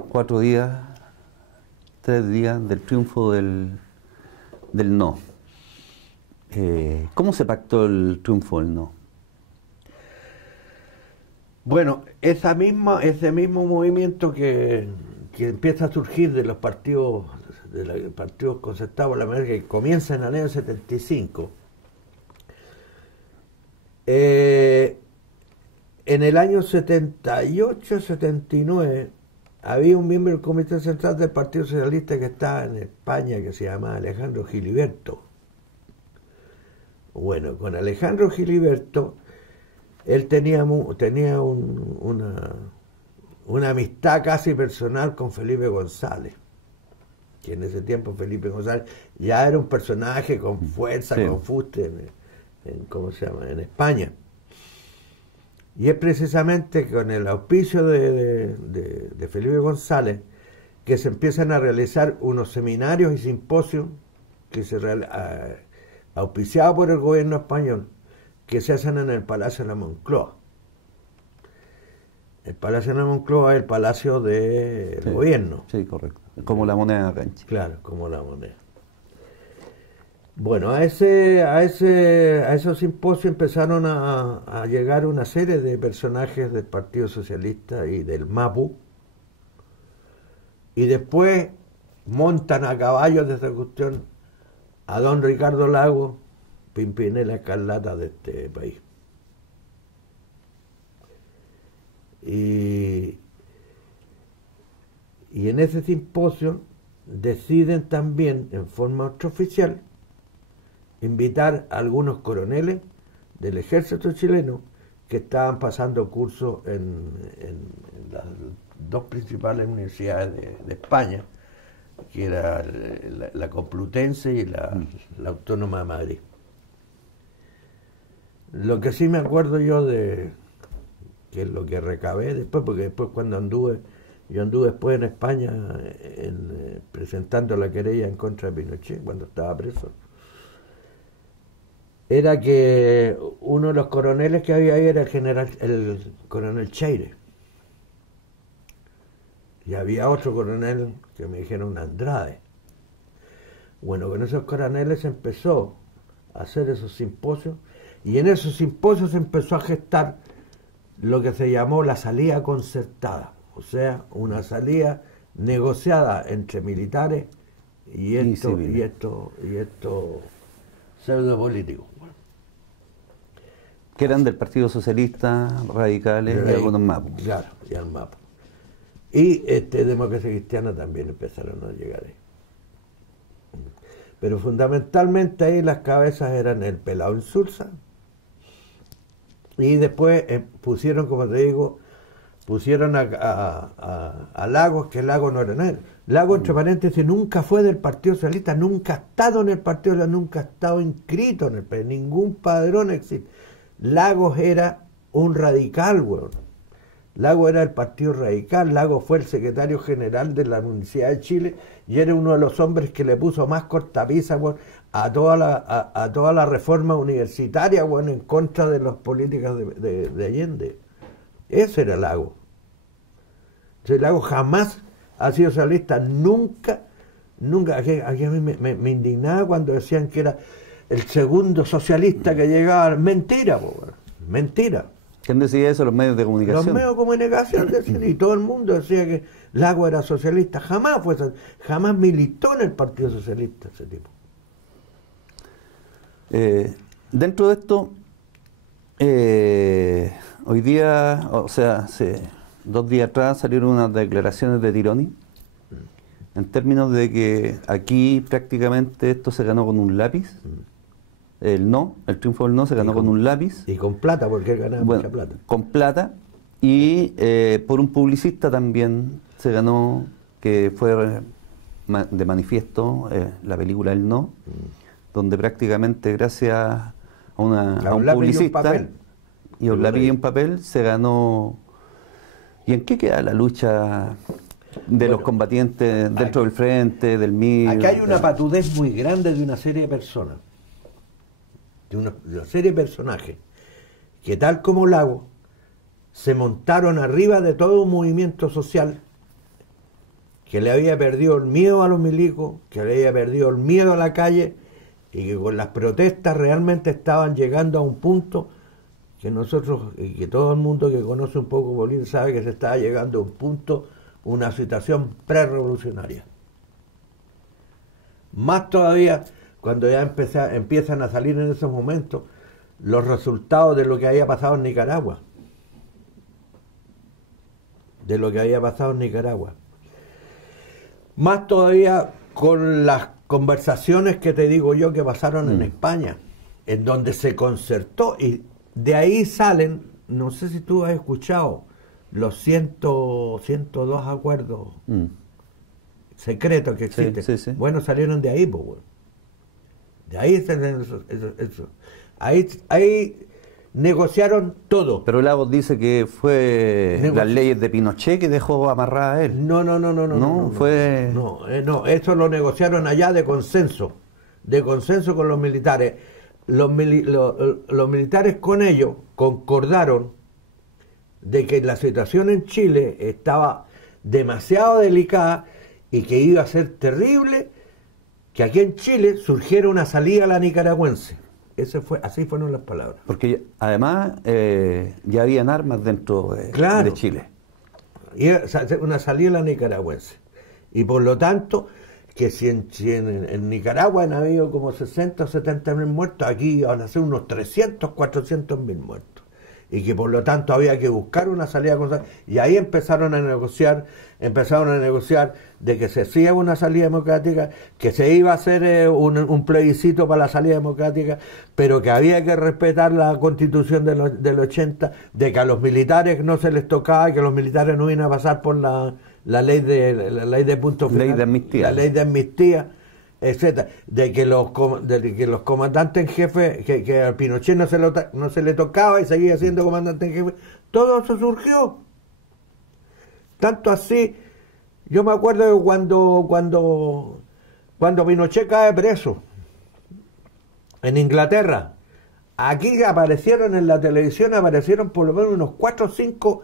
4 días, 3 días del triunfo del no. ¿Cómo se pactó el triunfo del no? Bueno, ese mismo movimiento que empieza a surgir de los partidos concertados por la América, que comienza en el año 75, en el año 78, 79, había un miembro del Comité Central del Partido Socialista que estaba en España, que se llamaba Alejandro Giliberto. Bueno, con Alejandro Giliberto, él tenía una amistad casi personal con Felipe González, que en ese tiempo Felipe González ya era un personaje con fuerza, sí, con fuste en España. Y es precisamente con el auspicio de Felipe González que se empiezan a realizar unos seminarios y simposios que auspiciados por el gobierno español, que se hacen en el Palacio de la Moncloa. El Palacio de la Moncloa es el palacio del gobierno. Sí, correcto. Como la moneda acá en Chile. Claro, como la moneda. Bueno, a esos simposios empezaron a llegar una serie de personajes del Partido Socialista y del MAPU, y después montan a caballo de esa cuestión a don Ricardo Lagos, Pimpinela Escarlata de este país. Y en ese simposio deciden también, en forma extraoficial, invitar a algunos coroneles del ejército chileno que estaban pasando cursos en las dos principales universidades de España, que era la Complutense y la Autónoma de Madrid. Lo que sí me acuerdo yo que es lo que recabé después, porque después cuando yo anduve después en España presentando la querella en contra de Pinochet cuando estaba preso, era que uno de los coroneles que había ahí era el coronel Cheire. Y había otro coronel que me dijeron Andrade. Bueno, con esos coroneles se empezó a hacer esos simposios, y en esos simposios se empezó a gestar lo que se llamó la salida concertada, o sea, una salida negociada entre militares y esto pseudopolíticos. Que eran del Partido Socialista, radicales y algunos MAPU. Claro, y al MAPU. Y Democracia Cristiana también empezaron a llegar ahí. Pero fundamentalmente ahí las cabezas eran el Pelao Insulza, y después pusieron, como te digo, a Lagos, que Lagos no era nada. Lagos, entre paréntesis, nunca fue del Partido Socialista, nunca ha estado en el Partido Socialista, nunca ha estado inscrito en el PSOE, ningún padrón existe. Lagos era un radical, weón. Lagos era el Partido Radical. Lagos fue el secretario general de la Universidad de Chile y era uno de los hombres que le puso más cortapisa, weón, a toda la reforma universitaria, weón, en contra de las políticas de Allende. Ese era Lagos. Entonces Lagos jamás ha sido socialista, nunca. Aquí a mí me indignaba cuando decían que era el segundo socialista que llegaba. Mentira, weón, mentira. ¿Quién decía eso? Los medios de comunicación. Los medios de comunicación decían, y todo el mundo decía que Lagos era socialista. Jamás militó en el Partido Socialista ese tipo. Dentro de esto, hoy día, o sea, hace 2 días atrás salieron unas declaraciones de Tironi, en términos de que aquí prácticamente esto se ganó con un lápiz. El triunfo del no se ganó con un lápiz. Y con plata, porque él ganaba mucha plata. Con plata. Y por un publicista también se ganó, que fue de manifiesto la película El No, donde prácticamente gracias a un publicista y a un lápiz y un papel se ganó. ¿Y en qué queda la lucha de los combatientes dentro del frente, del MIR? Acá hay una patudez muy grande de una serie de personas, de una serie de personajes, que tal como Lago, se montaron arriba de todo un movimiento social que le había perdido el miedo a los milicos, que le había perdido el miedo a la calle, y que con las protestas realmente estaban llegando a un punto que nosotros, y que todo el mundo que conoce un poco Bolívar sabe que se estaba llegando a un punto, una situación pre-revolucionaria. Más todavía cuando ya empiezan a salir en esos momentos los resultados de lo que había pasado en Nicaragua. De lo que había pasado en Nicaragua. Más todavía con las conversaciones que te digo yo que pasaron en España, en donde se concertó, y de ahí salen, no sé si tú has escuchado, los 102 acuerdos secretos que existen. Sí, sí, sí. Bueno, salieron de ahí, pues, bueno. De ahí salen eso. Ahí negociaron todo. Pero Lagos dice que fue las leyes de Pinochet que dejó amarrada a él. No, fue... No, eso lo negociaron allá de consenso con los militares. Los militares con ellos concordaron de que la situación en Chile estaba demasiado delicada y que iba a ser terrible que aquí en Chile surgiera una salida a la nicaragüense. Así fueron las palabras. Porque además ya habían armas dentro de Chile. Y una salida a la nicaragüense. Y por lo tanto, que si en Nicaragua han habido como 60 o 70 mil muertos, aquí van a ser unos 300, 400 mil muertos. Y que por lo tanto había que buscar una salida. Y ahí empezaron a negociar de que se hacía una salida democrática, que se iba a hacer un plebiscito para la salida democrática, pero que había que respetar la constitución del 80, de que a los militares no se les tocaba, que los militares no iban a pasar por la ley de punto final, la ley de amnistía, etcétera, de que los comandantes en jefe, que a Pinochet no se le tocaba y seguía siendo comandante en jefe, todo eso surgió. Tanto así, yo me acuerdo de cuando Pinochet cae preso en Inglaterra, aquí aparecieron en la televisión, por lo menos unos 4 o 5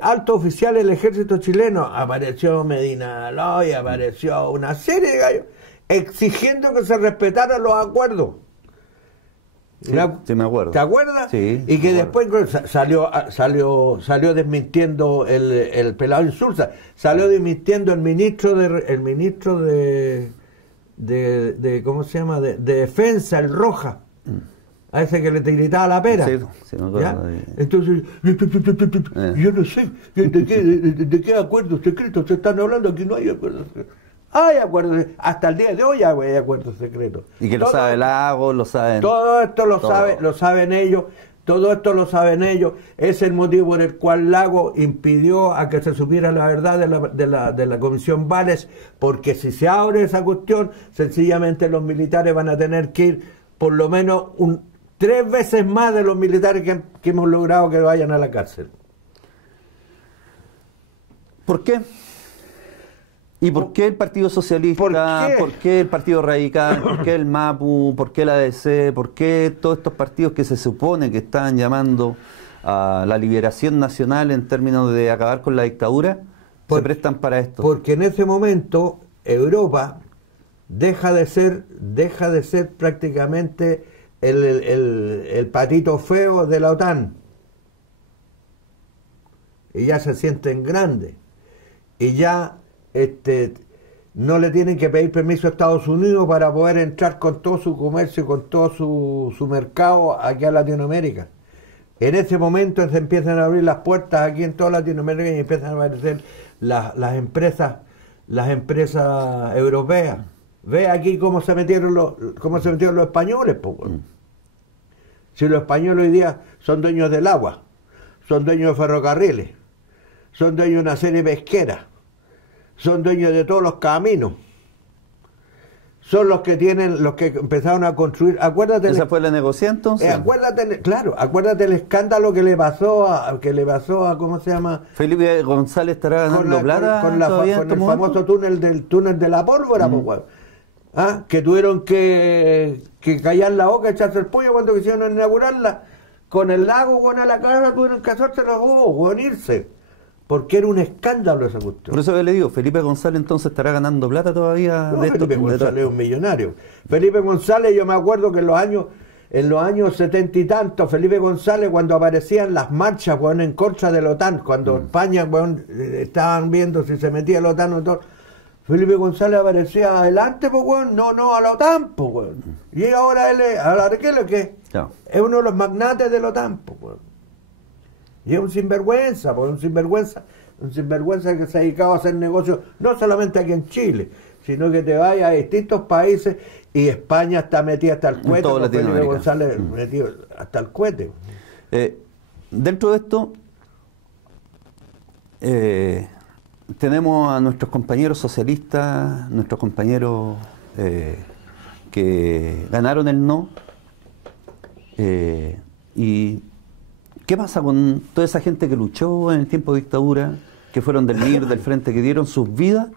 altos oficiales del ejército chileno. Apareció Medina Aloy, apareció una serie de gallos exigiendo que se respetaran los acuerdos. Sí, sí me acuerdo. ¿Te acuerdas? Sí. Y que después salió desmintiendo el pelado Insulza, salió desmintiendo el ministro de ¿cómo se llama? De defensa, el Roja. A ese que le gritaba la pera. Sí, sí me acuerdo. Entonces, yo no sé de qué acuerdos secretos se están hablando, aquí no hay acuerdos secretos. Hay acuerdos, hasta el día de hoy hay acuerdos secretos. Y que lo sabe Lagos, lo saben. Todo esto lo saben ellos. Todo esto lo saben ellos. Es el motivo por el cual Lagos impidió a que se supiera la verdad de la Comisión Vales, porque si se abre esa cuestión, sencillamente los militares van a tener que ir por lo menos 3 veces más de los militares que hemos logrado que vayan a la cárcel. ¿Por qué? ¿Y por qué el Partido Socialista? ¿Por qué el Partido Radical? ¿Por qué el MAPU? ¿Por qué la ADC? ¿Por qué todos estos partidos que se supone que estaban llamando a la liberación nacional en términos de acabar con la dictadura se prestan para esto? Porque en ese momento Europa deja de ser prácticamente el patito feo de la OTAN. Y ya se sienten grandes. Y ya no le tienen que pedir permiso a Estados Unidos para poder entrar con todo su comercio, con todo su mercado aquí a Latinoamérica. En ese momento se empiezan a abrir las puertas aquí en toda Latinoamérica y empiezan a aparecer las empresas europeas. Ve aquí cómo se metieron los españoles, pues. Si los españoles hoy día son dueños del agua, son dueños de ferrocarriles, son dueños de una serie pesquera, son dueños de todos los caminos, son los que empezaron a construir. Acuérdate. ¿Esa fue la negociación entonces? Acuérdate el escándalo que le pasó a ¿cómo se llama? Felipe González estará ganando plata con el famoso túnel de la pólvora, pues, que tuvieron que callar la boca, echarse el pollo cuando quisieron inaugurarla. Con el lago, a la cara tuvieron que hacerse los ojos, irse. Porque era un escándalo esa cuestión. Por eso le digo, Felipe González entonces estará ganando plata todavía. No, Felipe González es un millonario. Felipe González, yo me acuerdo que en los años 70 y tantos, Felipe González, cuando aparecían las marchas, en contra de la OTAN, cuando España, estaban viendo si se metía la OTAN o todo, Felipe González aparecía adelante, no a la OTAN, Y ahora ¿qué? No. Es uno de los magnates de la OTAN, Y es un sinvergüenza, un sinvergüenza que se ha dedicado a hacer negocios, no solamente aquí en Chile, sino que te vaya a distintos países, y España está metida hasta el cohete, Felipe González metido hasta el cohete. Dentro de esto, tenemos a nuestros compañeros socialistas, nuestros compañeros que ganaron el no, y ¿qué pasa con toda esa gente que luchó en el tiempo de dictadura, que fueron del MIR, del Frente, que dieron sus vidas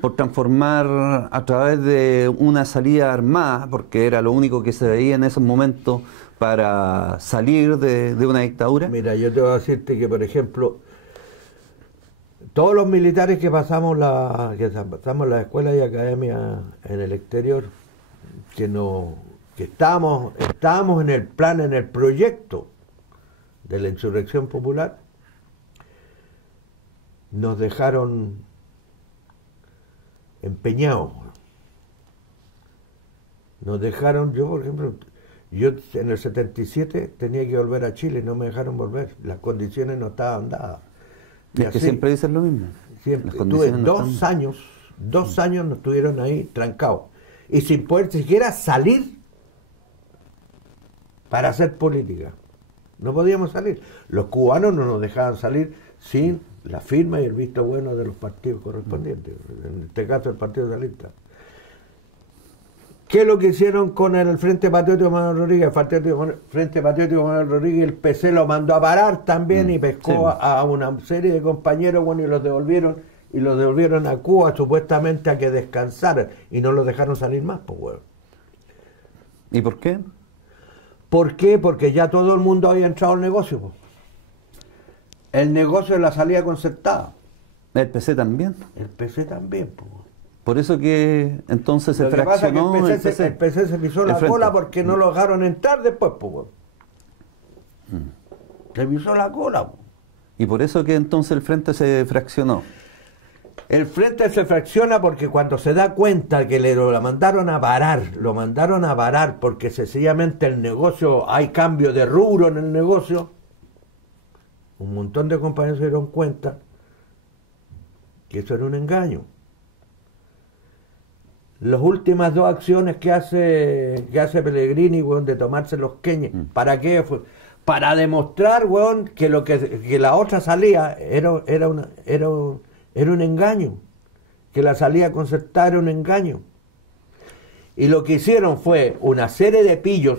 por transformar a través de una salida armada, porque era lo único que se veía en esos momentos para salir de una dictadura? Mira, yo te voy a decirte que, por ejemplo, todos los militares que pasamos las escuelas y academias en el exterior, que estábamos en el plan, en el proyecto de la insurrección popular, nos dejaron empeñados. Nos dejaron, yo por ejemplo, en el 77 tenía que volver a Chile, no me dejaron volver, las condiciones no estaban dadas. Es que siempre dicen lo mismo. Siempre. Tuve 2 años nos tuvieron ahí trancados, y sin poder siquiera salir para hacer política. No podíamos salir. Los cubanos no nos dejaban salir sin la firma y el visto bueno de los partidos correspondientes, en este caso el Partido Socialista. ¿Qué es lo que hicieron con el Frente Patriótico Manuel Rodríguez? El Frente Patriótico Manuel Rodríguez, el PC lo mandó a parar también, y pescó a una serie de compañeros, y los devolvieron a Cuba supuestamente a que descansaran, y no los dejaron salir más, ¿Y por qué? ¿Por qué? Porque ya todo el mundo había entrado al negocio. El negocio de la salida concertada. ¿El PC también? El PC también. Por eso que entonces se fraccionó. Pasa que el PC se pisó la cola porque no lo dejaron entrar después. Se pisó la cola. Y por eso que entonces el Frente se fraccionó. El Frente se fracciona porque cuando se da cuenta que lo mandaron a parar porque sencillamente el negocio, hay cambio de rubro en el negocio, un montón de compañeros se dieron cuenta que eso era un engaño. Las últimas 2 acciones que hace Pellegrini, de tomarse los queñes, ¿para qué fue? Para demostrar, que la otra salida era un engaño, que la salida concertada era un engaño. Y lo que hicieron fue una serie de pillos,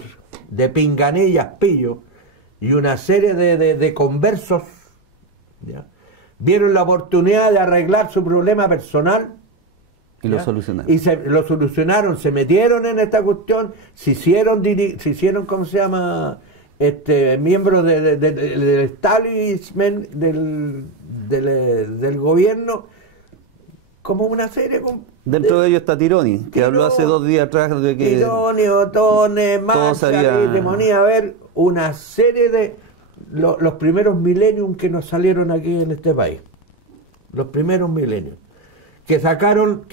de pinganillas pillos, y una serie de conversos, ¿ya? Vieron la oportunidad de arreglar su problema personal. Y ¿ya? lo solucionaron. Y lo solucionaron, se metieron en esta cuestión, se hicieron ¿cómo se llama? Miembros del establishment del gobierno, como una serie dentro de ellos está Tironi, que habló hace 2 días atrás de que Tironi, Otones, Mancha, demonía, a ver, una serie de los primeros millennium que nos salieron aquí en este país, los primeros millennium, que sacaron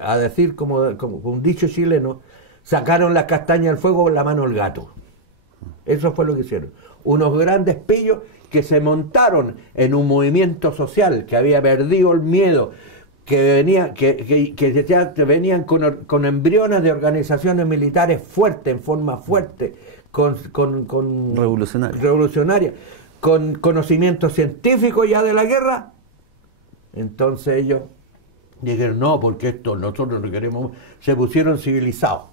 a decir como un dicho chileno, sacaron las castañas del fuego con la mano del gato. Eso fue lo que hicieron. Unos grandes pillos que se montaron en un movimiento social que había perdido el miedo, que ya venían con embriones de organizaciones militares fuertes, en forma fuerte, con revolucionaria, con conocimiento científico ya de la guerra. Entonces ellos dijeron, no, porque esto nosotros no queremos. Se pusieron civilizados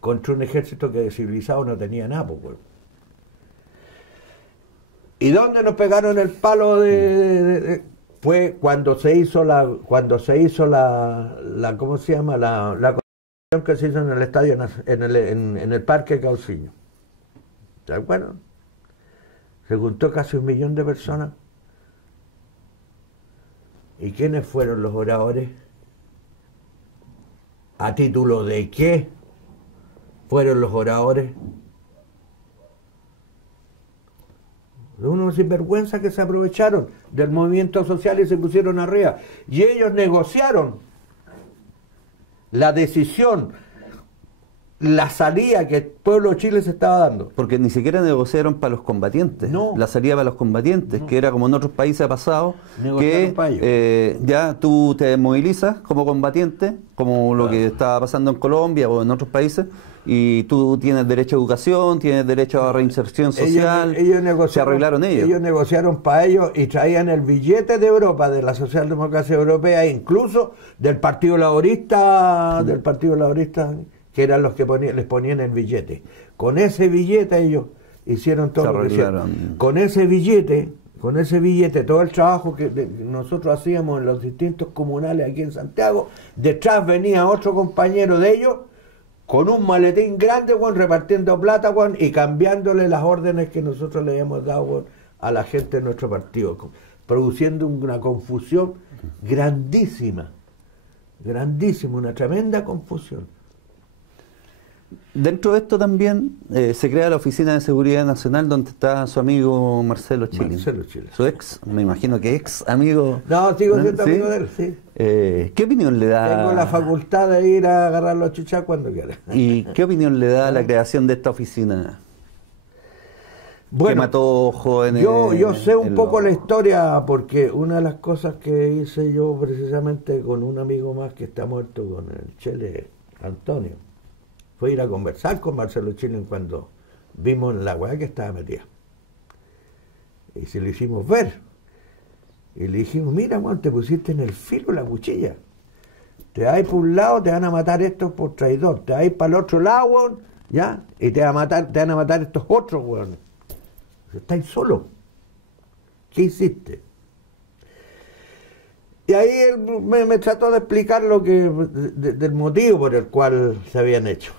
contra un ejército que de civilizado no tenía nada, pues. ¿Y dónde nos pegaron el palo fue cuando se hizo la ¿cómo se llama? La convención que se hizo en el estadio, en el Parque Cauciño. ¿De acuerdo? Se juntó casi 1 millón de personas. ¿Y quiénes fueron los oradores? ¿A título de qué fueron los oradores? Unos sinvergüenzas que se aprovecharon del movimiento social y se pusieron arriba. Y ellos negociaron la decisión, la salida que el pueblo de Chile se estaba dando. Porque ni siquiera negociaron para los combatientes. No. La salida para los combatientes, No. que era como en otros países ha pasado, Negociaron para ellos. que ya tú te movilizas como combatiente, como lo que estaba pasando en Colombia o en otros países, y tú tienes derecho a educación, tienes derecho a reinserción social. Se arreglaron ellos. Ellos negociaron para ellos y traían el billete de Europa, de la socialdemocracia europea, incluso del Partido Laborista, que eran los que les ponían el billete. Con ese billete ellos hicieron todo lo que hicieron. Con ese billete, todo el trabajo que nosotros hacíamos en los distintos comunales aquí en Santiago, detrás venía otro compañero de ellos con un maletín grande, repartiendo plata, y cambiándole las órdenes que nosotros le habíamos dado, a la gente de nuestro partido, produciendo una confusión grandísima, una tremenda confusión. Dentro de esto también se crea la Oficina de Seguridad Nacional, donde está su amigo Marcelo Chilin. Su ex, me imagino que ex amigo. No, sigo siendo ¿Sí? amigo de él, sí. ¿Qué opinión le da? Tengo la facultad de ir a agarrar los chuchas cuando quiera. ¿Y qué opinión le da la creación de esta oficina? Bueno, que mató jóvenes. Yo sé un poco la historia, porque una de las cosas que hice yo precisamente con un amigo más que está muerto, con el Chele Antonio, fue ir a conversar con Marcelo Chilin cuando vimos la weá que estaba metida. Y se lo hicimos ver. Y le dijimos, mira, Juan, te pusiste en el filo la cuchilla. Te vas por un lado, te van a matar estos por traidor. Te vas para el otro lado, weón, ¿ya? Y te van a matar estos otros, weón. Estáis solos. ¿Qué hiciste? Y ahí él me trató de explicar del motivo por el cual se habían hecho.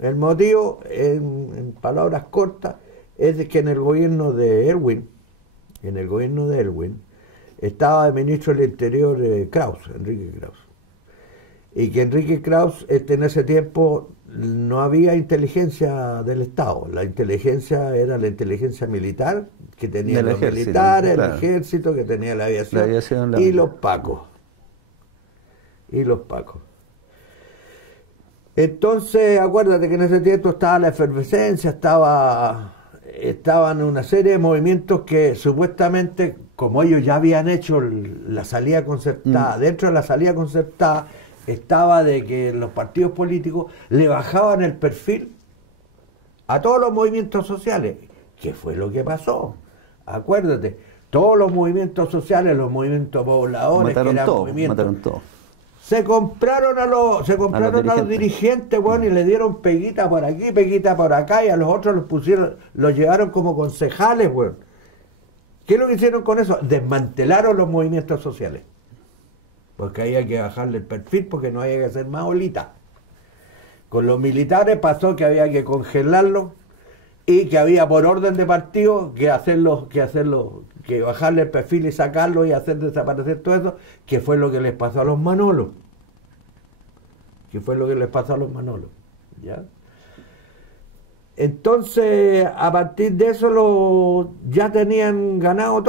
El motivo, en palabras cortas, es de que en el gobierno de Erwin, estaba el ministro del Interior Enrique Krauss. Y que Enrique Krauss, en ese tiempo, no había inteligencia del Estado. La inteligencia era la inteligencia militar, que tenía los militares, claro, el ejército, que tenía la aviación y los pacos. Entonces, acuérdate que en ese tiempo estaba la efervescencia, estaban una serie de movimientos que supuestamente, como ellos ya habían hecho la salida concertada, dentro de la salida concertada estaba de que los partidos políticos le bajaban el perfil a todos los movimientos sociales. ¿Qué fue lo que pasó? Acuérdate, todos los movimientos sociales, los movimientos pobladores, mataron todo. Se compraron a los dirigentes, bueno, y le dieron peguita por aquí, peguita por acá, y a los otros los llevaron como concejales, bueno. ¿Qué es lo que hicieron con eso? Desmantelaron los movimientos sociales. Porque había que bajarle el perfil, porque no había que hacer más olita. Con los militares pasó que había que congelarlos, y que había por orden de partido que bajarle el perfil y sacarlo y hacer desaparecer todo eso, que fue lo que les pasó a los Manolos. ¿Ya? Entonces, a partir de eso ya tenían ganado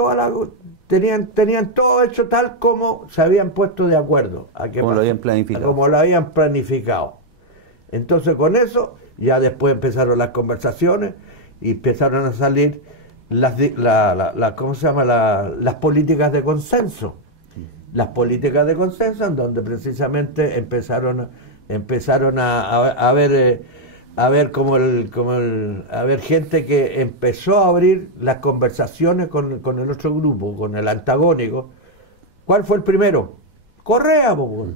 Tenían todo hecho tal como se habían puesto de acuerdo. Como lo habían planificado. Como lo habían planificado. Entonces con eso ya después empezaron las conversaciones y empezaron a salir ¿cómo se llama? Las políticas de consenso. Las políticas de consenso en donde precisamente empezaron a ver a ver gente que empezó a abrir las conversaciones con el otro grupo, con el antagónico. ¿Cuál fue el primero? Correa, po.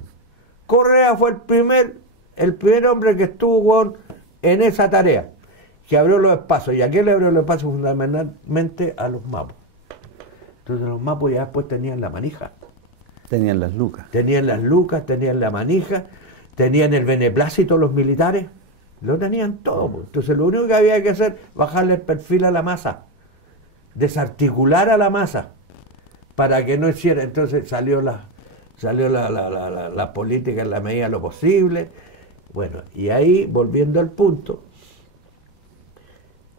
Correa fue el primer hombre que estuvo en esa tarea, que abrió los espacios. ¿Y a quién le abrió los espacios? Fundamentalmente a los mapos. Entonces los mapos ya después tenían la manija. Tenían las lucas. Tenían las lucas, tenían la manija, tenían el beneplácito los militares, lo tenían todo. Pues. Entonces lo único que había que hacer, bajarle el perfil a la masa, desarticular a la masa, para que no hiciera. Entonces salió la política en la medida de lo posible. Bueno, y ahí, volviendo al punto,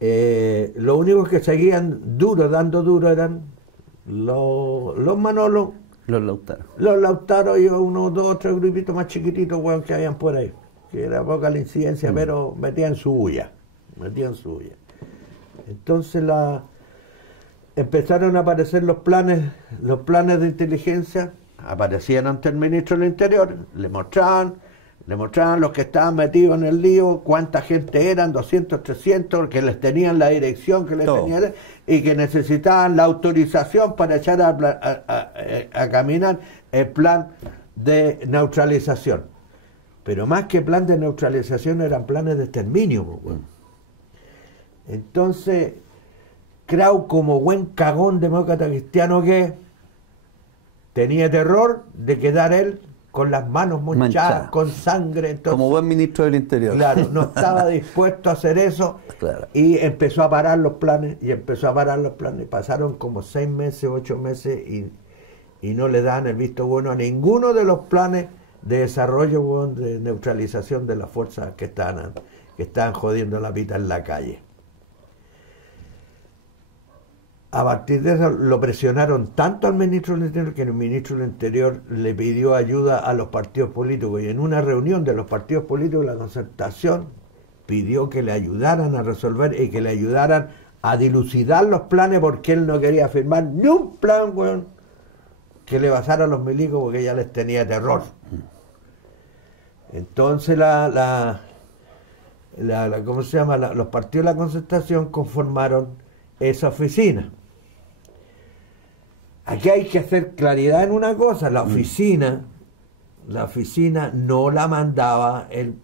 los únicos que seguían dando duro eran los Manolos, los Lautaro y unos 2 o 3 grupitos más chiquititos, weón, que habían por ahí, que era poca la incidencia, pero metían su bulla. Entonces empezaron a aparecer los planes de inteligencia, aparecían ante el ministro del Interior, le mostraban los que estaban metidos en el lío, cuánta gente eran, 200, 300, que les tenían la dirección, que les tenían, y que necesitaban la autorización para echar a caminar el plan de neutralización. Pero más que plan de neutralización eran planes de exterminio. Bueno. Entonces, Krau, como buen cagón demócrata cristiano que tenía terror de quedar él con las manos manchadas, con sangre. Entonces, como buen ministro del Interior. Claro, no estaba dispuesto a hacer eso. Claro. Y empezó a parar los planes, Pasaron como 6 meses, 8 meses y no le dan el visto bueno a ninguno de los planes de desarrollo, bueno, de neutralización de las fuerzas que estaban jodiendo la vida en la calle. A partir de eso lo presionaron tanto al ministro del Interior que el ministro del Interior le pidió ayuda a los partidos políticos, y en una reunión de los partidos políticos, la concertación pidió que le ayudaran a resolver y que le ayudaran a dilucidar los planes, porque él no quería firmar ni un plan, bueno, que le basara a los milicos, porque ya les tenía terror. Entonces ¿cómo se llama? Los partidos de la concertación conformaron esa oficina. Aquí hay que hacer claridad en una cosa: la oficina no la mandaba el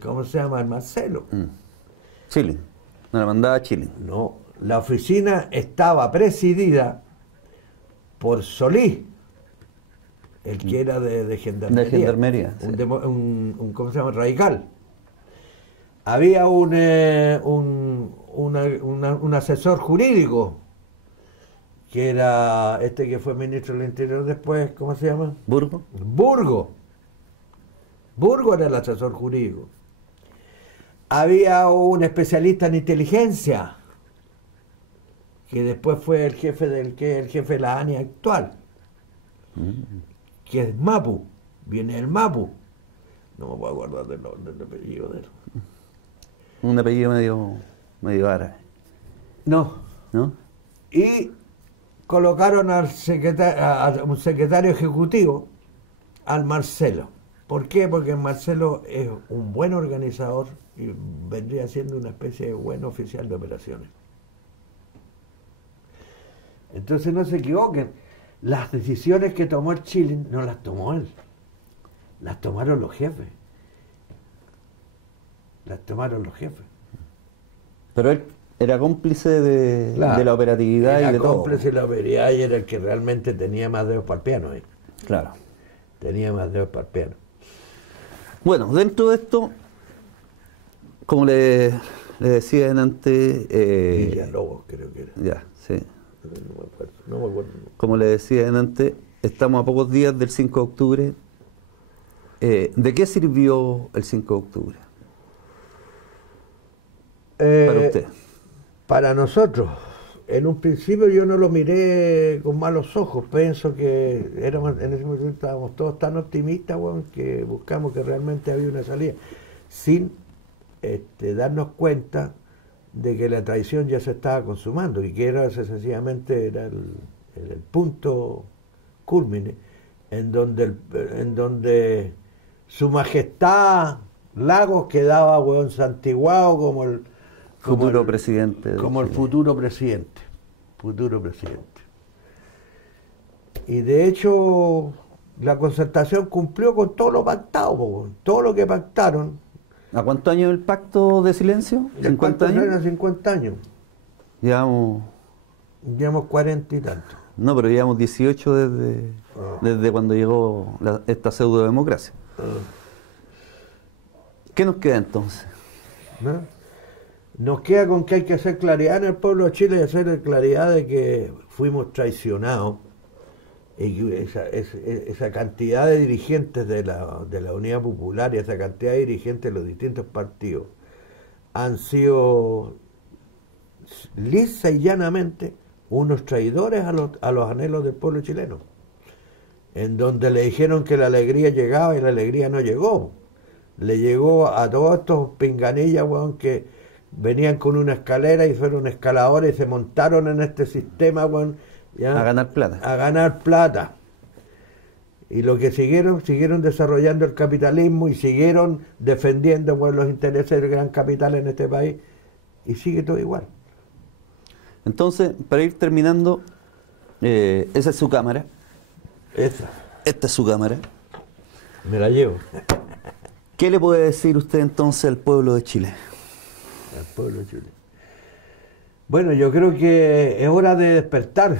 ¿cómo se llama? El Marcelo. Chile. No la mandaba Chile. No, la oficina estaba presidida por Solís, el que era de Gendarmería. De Gendarmería. Sí. ¿Cómo se llama? Radical. Había un asesor jurídico, que era que fue ministro del Interior después, ¿cómo se llama? Burgo. Burgo era el asesor jurídico. Había un especialista en inteligencia, que después fue el jefe de la ANI actual, que es Mapu, viene el Mapu. No me puedo acordar del apellido de él. Un apellido medio árabe. No. Y colocaron a un secretario ejecutivo, al Marcelo. ¿Por qué? Porque Marcelo es un buen organizador y vendría siendo una especie de buen oficial de operaciones. Entonces no se equivoquen, las decisiones que tomó el Chile no las tomó él, las tomaron los jefes. Pero él era cómplice de la operatividad y de todo. Era cómplice de la operatividad y era el que realmente tenía más dedos para el piano. Claro. Tenía más dedos para el piano. Bueno, dentro de esto, como le decía antes... Villalobos, creo que era. Ya, sí. No me acuerdo. Como le decía antes, estamos a pocos días del 5 de octubre. ¿De qué sirvió el 5 de octubre? Para usted. Para nosotros, en un principio yo no lo miré con malos ojos. Pienso que en ese momento estábamos todos tan optimistas, bueno, que buscamos que realmente había una salida, sin darnos cuenta de que la traición ya se estaba consumando y que era sencillamente era el punto cúlmine en donde su majestad Lagos quedaba, weón, santiguado como el futuro presidente. Como el futuro presidente. Y de hecho, la Concertación cumplió con todo lo pactado, weón. Todo lo que pactaron. ¿A cuántos años el pacto de silencio? ¿50 años? Eran 50 años. Llevamos 40 y tanto. No, pero llevamos 18 desde cuando llegó esta pseudo-democracia. ¿Qué nos queda entonces? ¿No? Nos queda con que hay que hacer claridad en el pueblo de Chile y hacer claridad de que fuimos traicionados y que esa cantidad de dirigentes de la Unidad Popular y esa cantidad de dirigentes de los distintos partidos han sido lisa y llanamente unos traidores a los anhelos del pueblo chileno, en donde le dijeron que la alegría llegaba y la alegría no llegó. Le llegó a todos estos pinganillas, weón, que venían con una escalera y fueron escaladores y se montaron en este sistema, weón, ¿ya? A ganar plata. A ganar plata. Y lo que siguieron desarrollando el capitalismo y siguieron defendiendo, weón, los intereses del gran capital en este país, y sigue todo igual. Entonces, para ir terminando, esa es su cámara. Esta es su cámara. Me la llevo. ¿Qué le puede decir usted entonces al pueblo de Chile? Al pueblo de Chile. Bueno, yo creo que es hora de despertar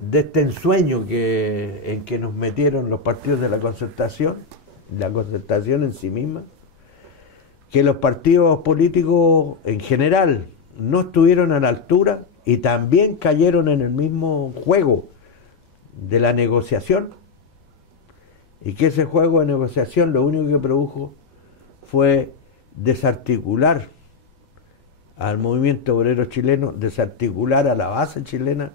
de este ensueño en que nos metieron los partidos de la Concertación en sí misma, que los partidos políticos en general no estuvieron a la altura y también cayeron en el mismo juego de la negociación, y que ese juego de negociación lo único que produjo fue desarticular al movimiento obrero chileno, desarticular a la base chilena,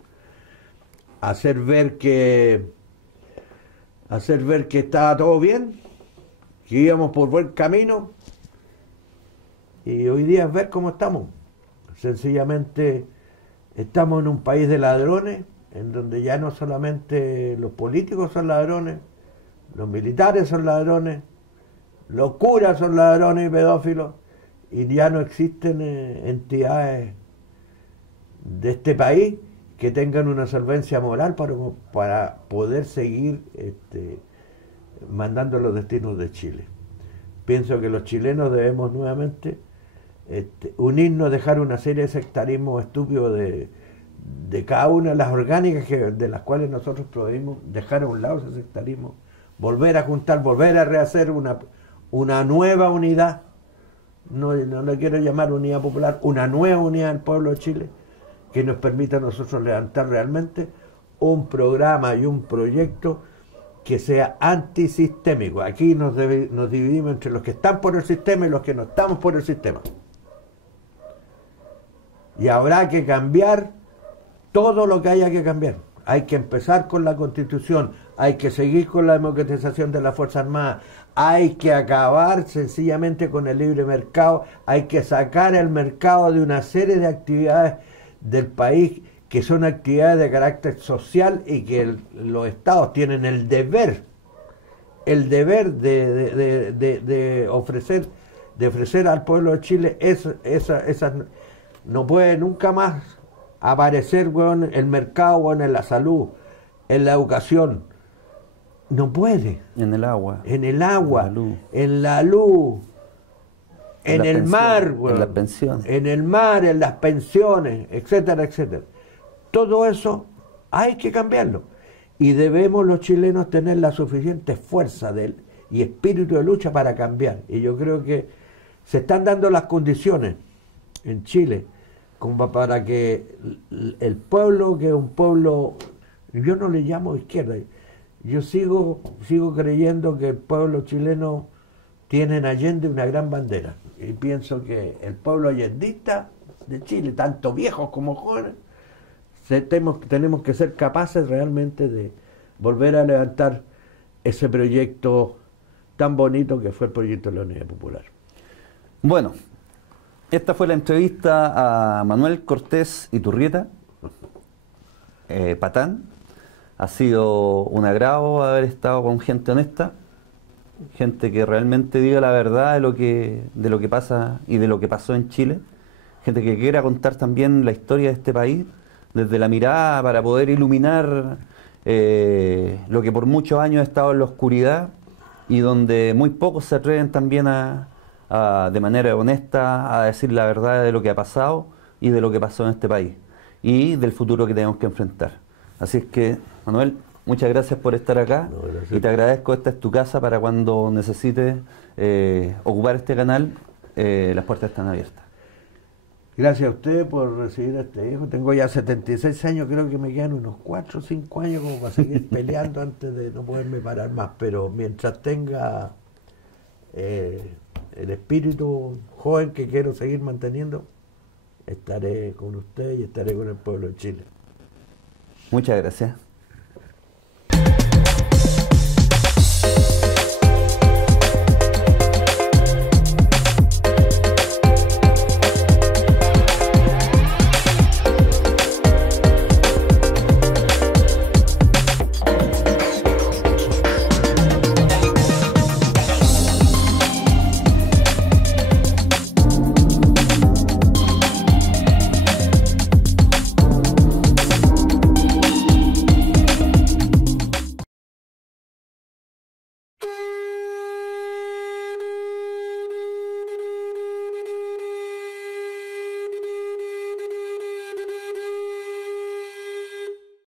hacer ver que estaba todo bien, que íbamos por buen camino, y hoy día es ver cómo estamos. Sencillamente estamos en un país de ladrones, en donde ya no solamente los políticos son ladrones, los militares son ladrones, los curas son ladrones y pedófilos, y ya no existen entidades de este país que tengan una solvencia moral para poder seguir mandando los destinos de Chile. Pienso que los chilenos debemos nuevamente unirnos, dejar una serie de sectarismos estúpidos de cada una de las orgánicas de las cuales nosotros proveímos, dejar a un lado ese sectarismo, volver a juntar, volver a rehacer una nueva unidad, no le quiero llamar unidad popular, una nueva unidad del pueblo de Chile, que nos permita a nosotros levantar realmente un programa y un proyecto que sea antisistémico. Aquí nos dividimos entre los que están por el sistema y los que no estamos por el sistema. Y habrá que cambiar todo lo que haya que cambiar. Hay que empezar con la Constitución, hay que seguir con la democratización de las Fuerzas Armadas, hay que acabar sencillamente con el libre mercado, hay que sacar el mercado de una serie de actividades del país que son actividades de carácter social y que los estados tienen el deber de ofrecer al pueblo de Chile esas. No puede nunca más aparecer, weón, el mercado, weón, en la salud, en la educación. No puede. En el agua. En el agua, en la luz, en el mar, weón, en las pensiones. En el mar, en las pensiones, etcétera, etcétera. Todo eso hay que cambiarlo. Y debemos los chilenos tener la suficiente fuerza y espíritu de lucha para cambiar. Y yo creo que se están dando las condiciones en Chile como para que el pueblo, que es un pueblo, yo no le llamo izquierda, yo sigo creyendo que el pueblo chileno tiene en Allende una gran bandera, y pienso que el pueblo allendista de Chile, tanto viejos como jóvenes, tenemos que ser capaces realmente de volver a levantar ese proyecto tan bonito que fue el proyecto de la Unidad Popular. Bueno, esta fue la entrevista a Manuel Cortés Iturrieta, Patán. Ha sido un agrado haber estado con gente honesta, gente que realmente diga la verdad de lo que pasa y de lo que pasó en Chile, gente que quiera contar también la historia de este país desde la mirada para poder iluminar lo que por muchos años ha estado en la oscuridad y donde muy pocos se atreven también de manera honesta a decir la verdad de lo que ha pasado y de lo que pasó en este país y del futuro que tenemos que enfrentar. Así es que, Manuel, muchas gracias por estar acá. No, gracias. Y te agradezco, esta es tu casa para cuando necesites ocupar este canal, las puertas están abiertas. Gracias a usted por recibir a este hijo. Tengo ya 76 años, creo que me quedan unos 4 o 5 años como para seguir peleando antes de no poderme parar más, pero mientras tenga el espíritu joven que quiero seguir manteniendo, estaré con usted y estaré con el pueblo de Chile. Muchas gracias.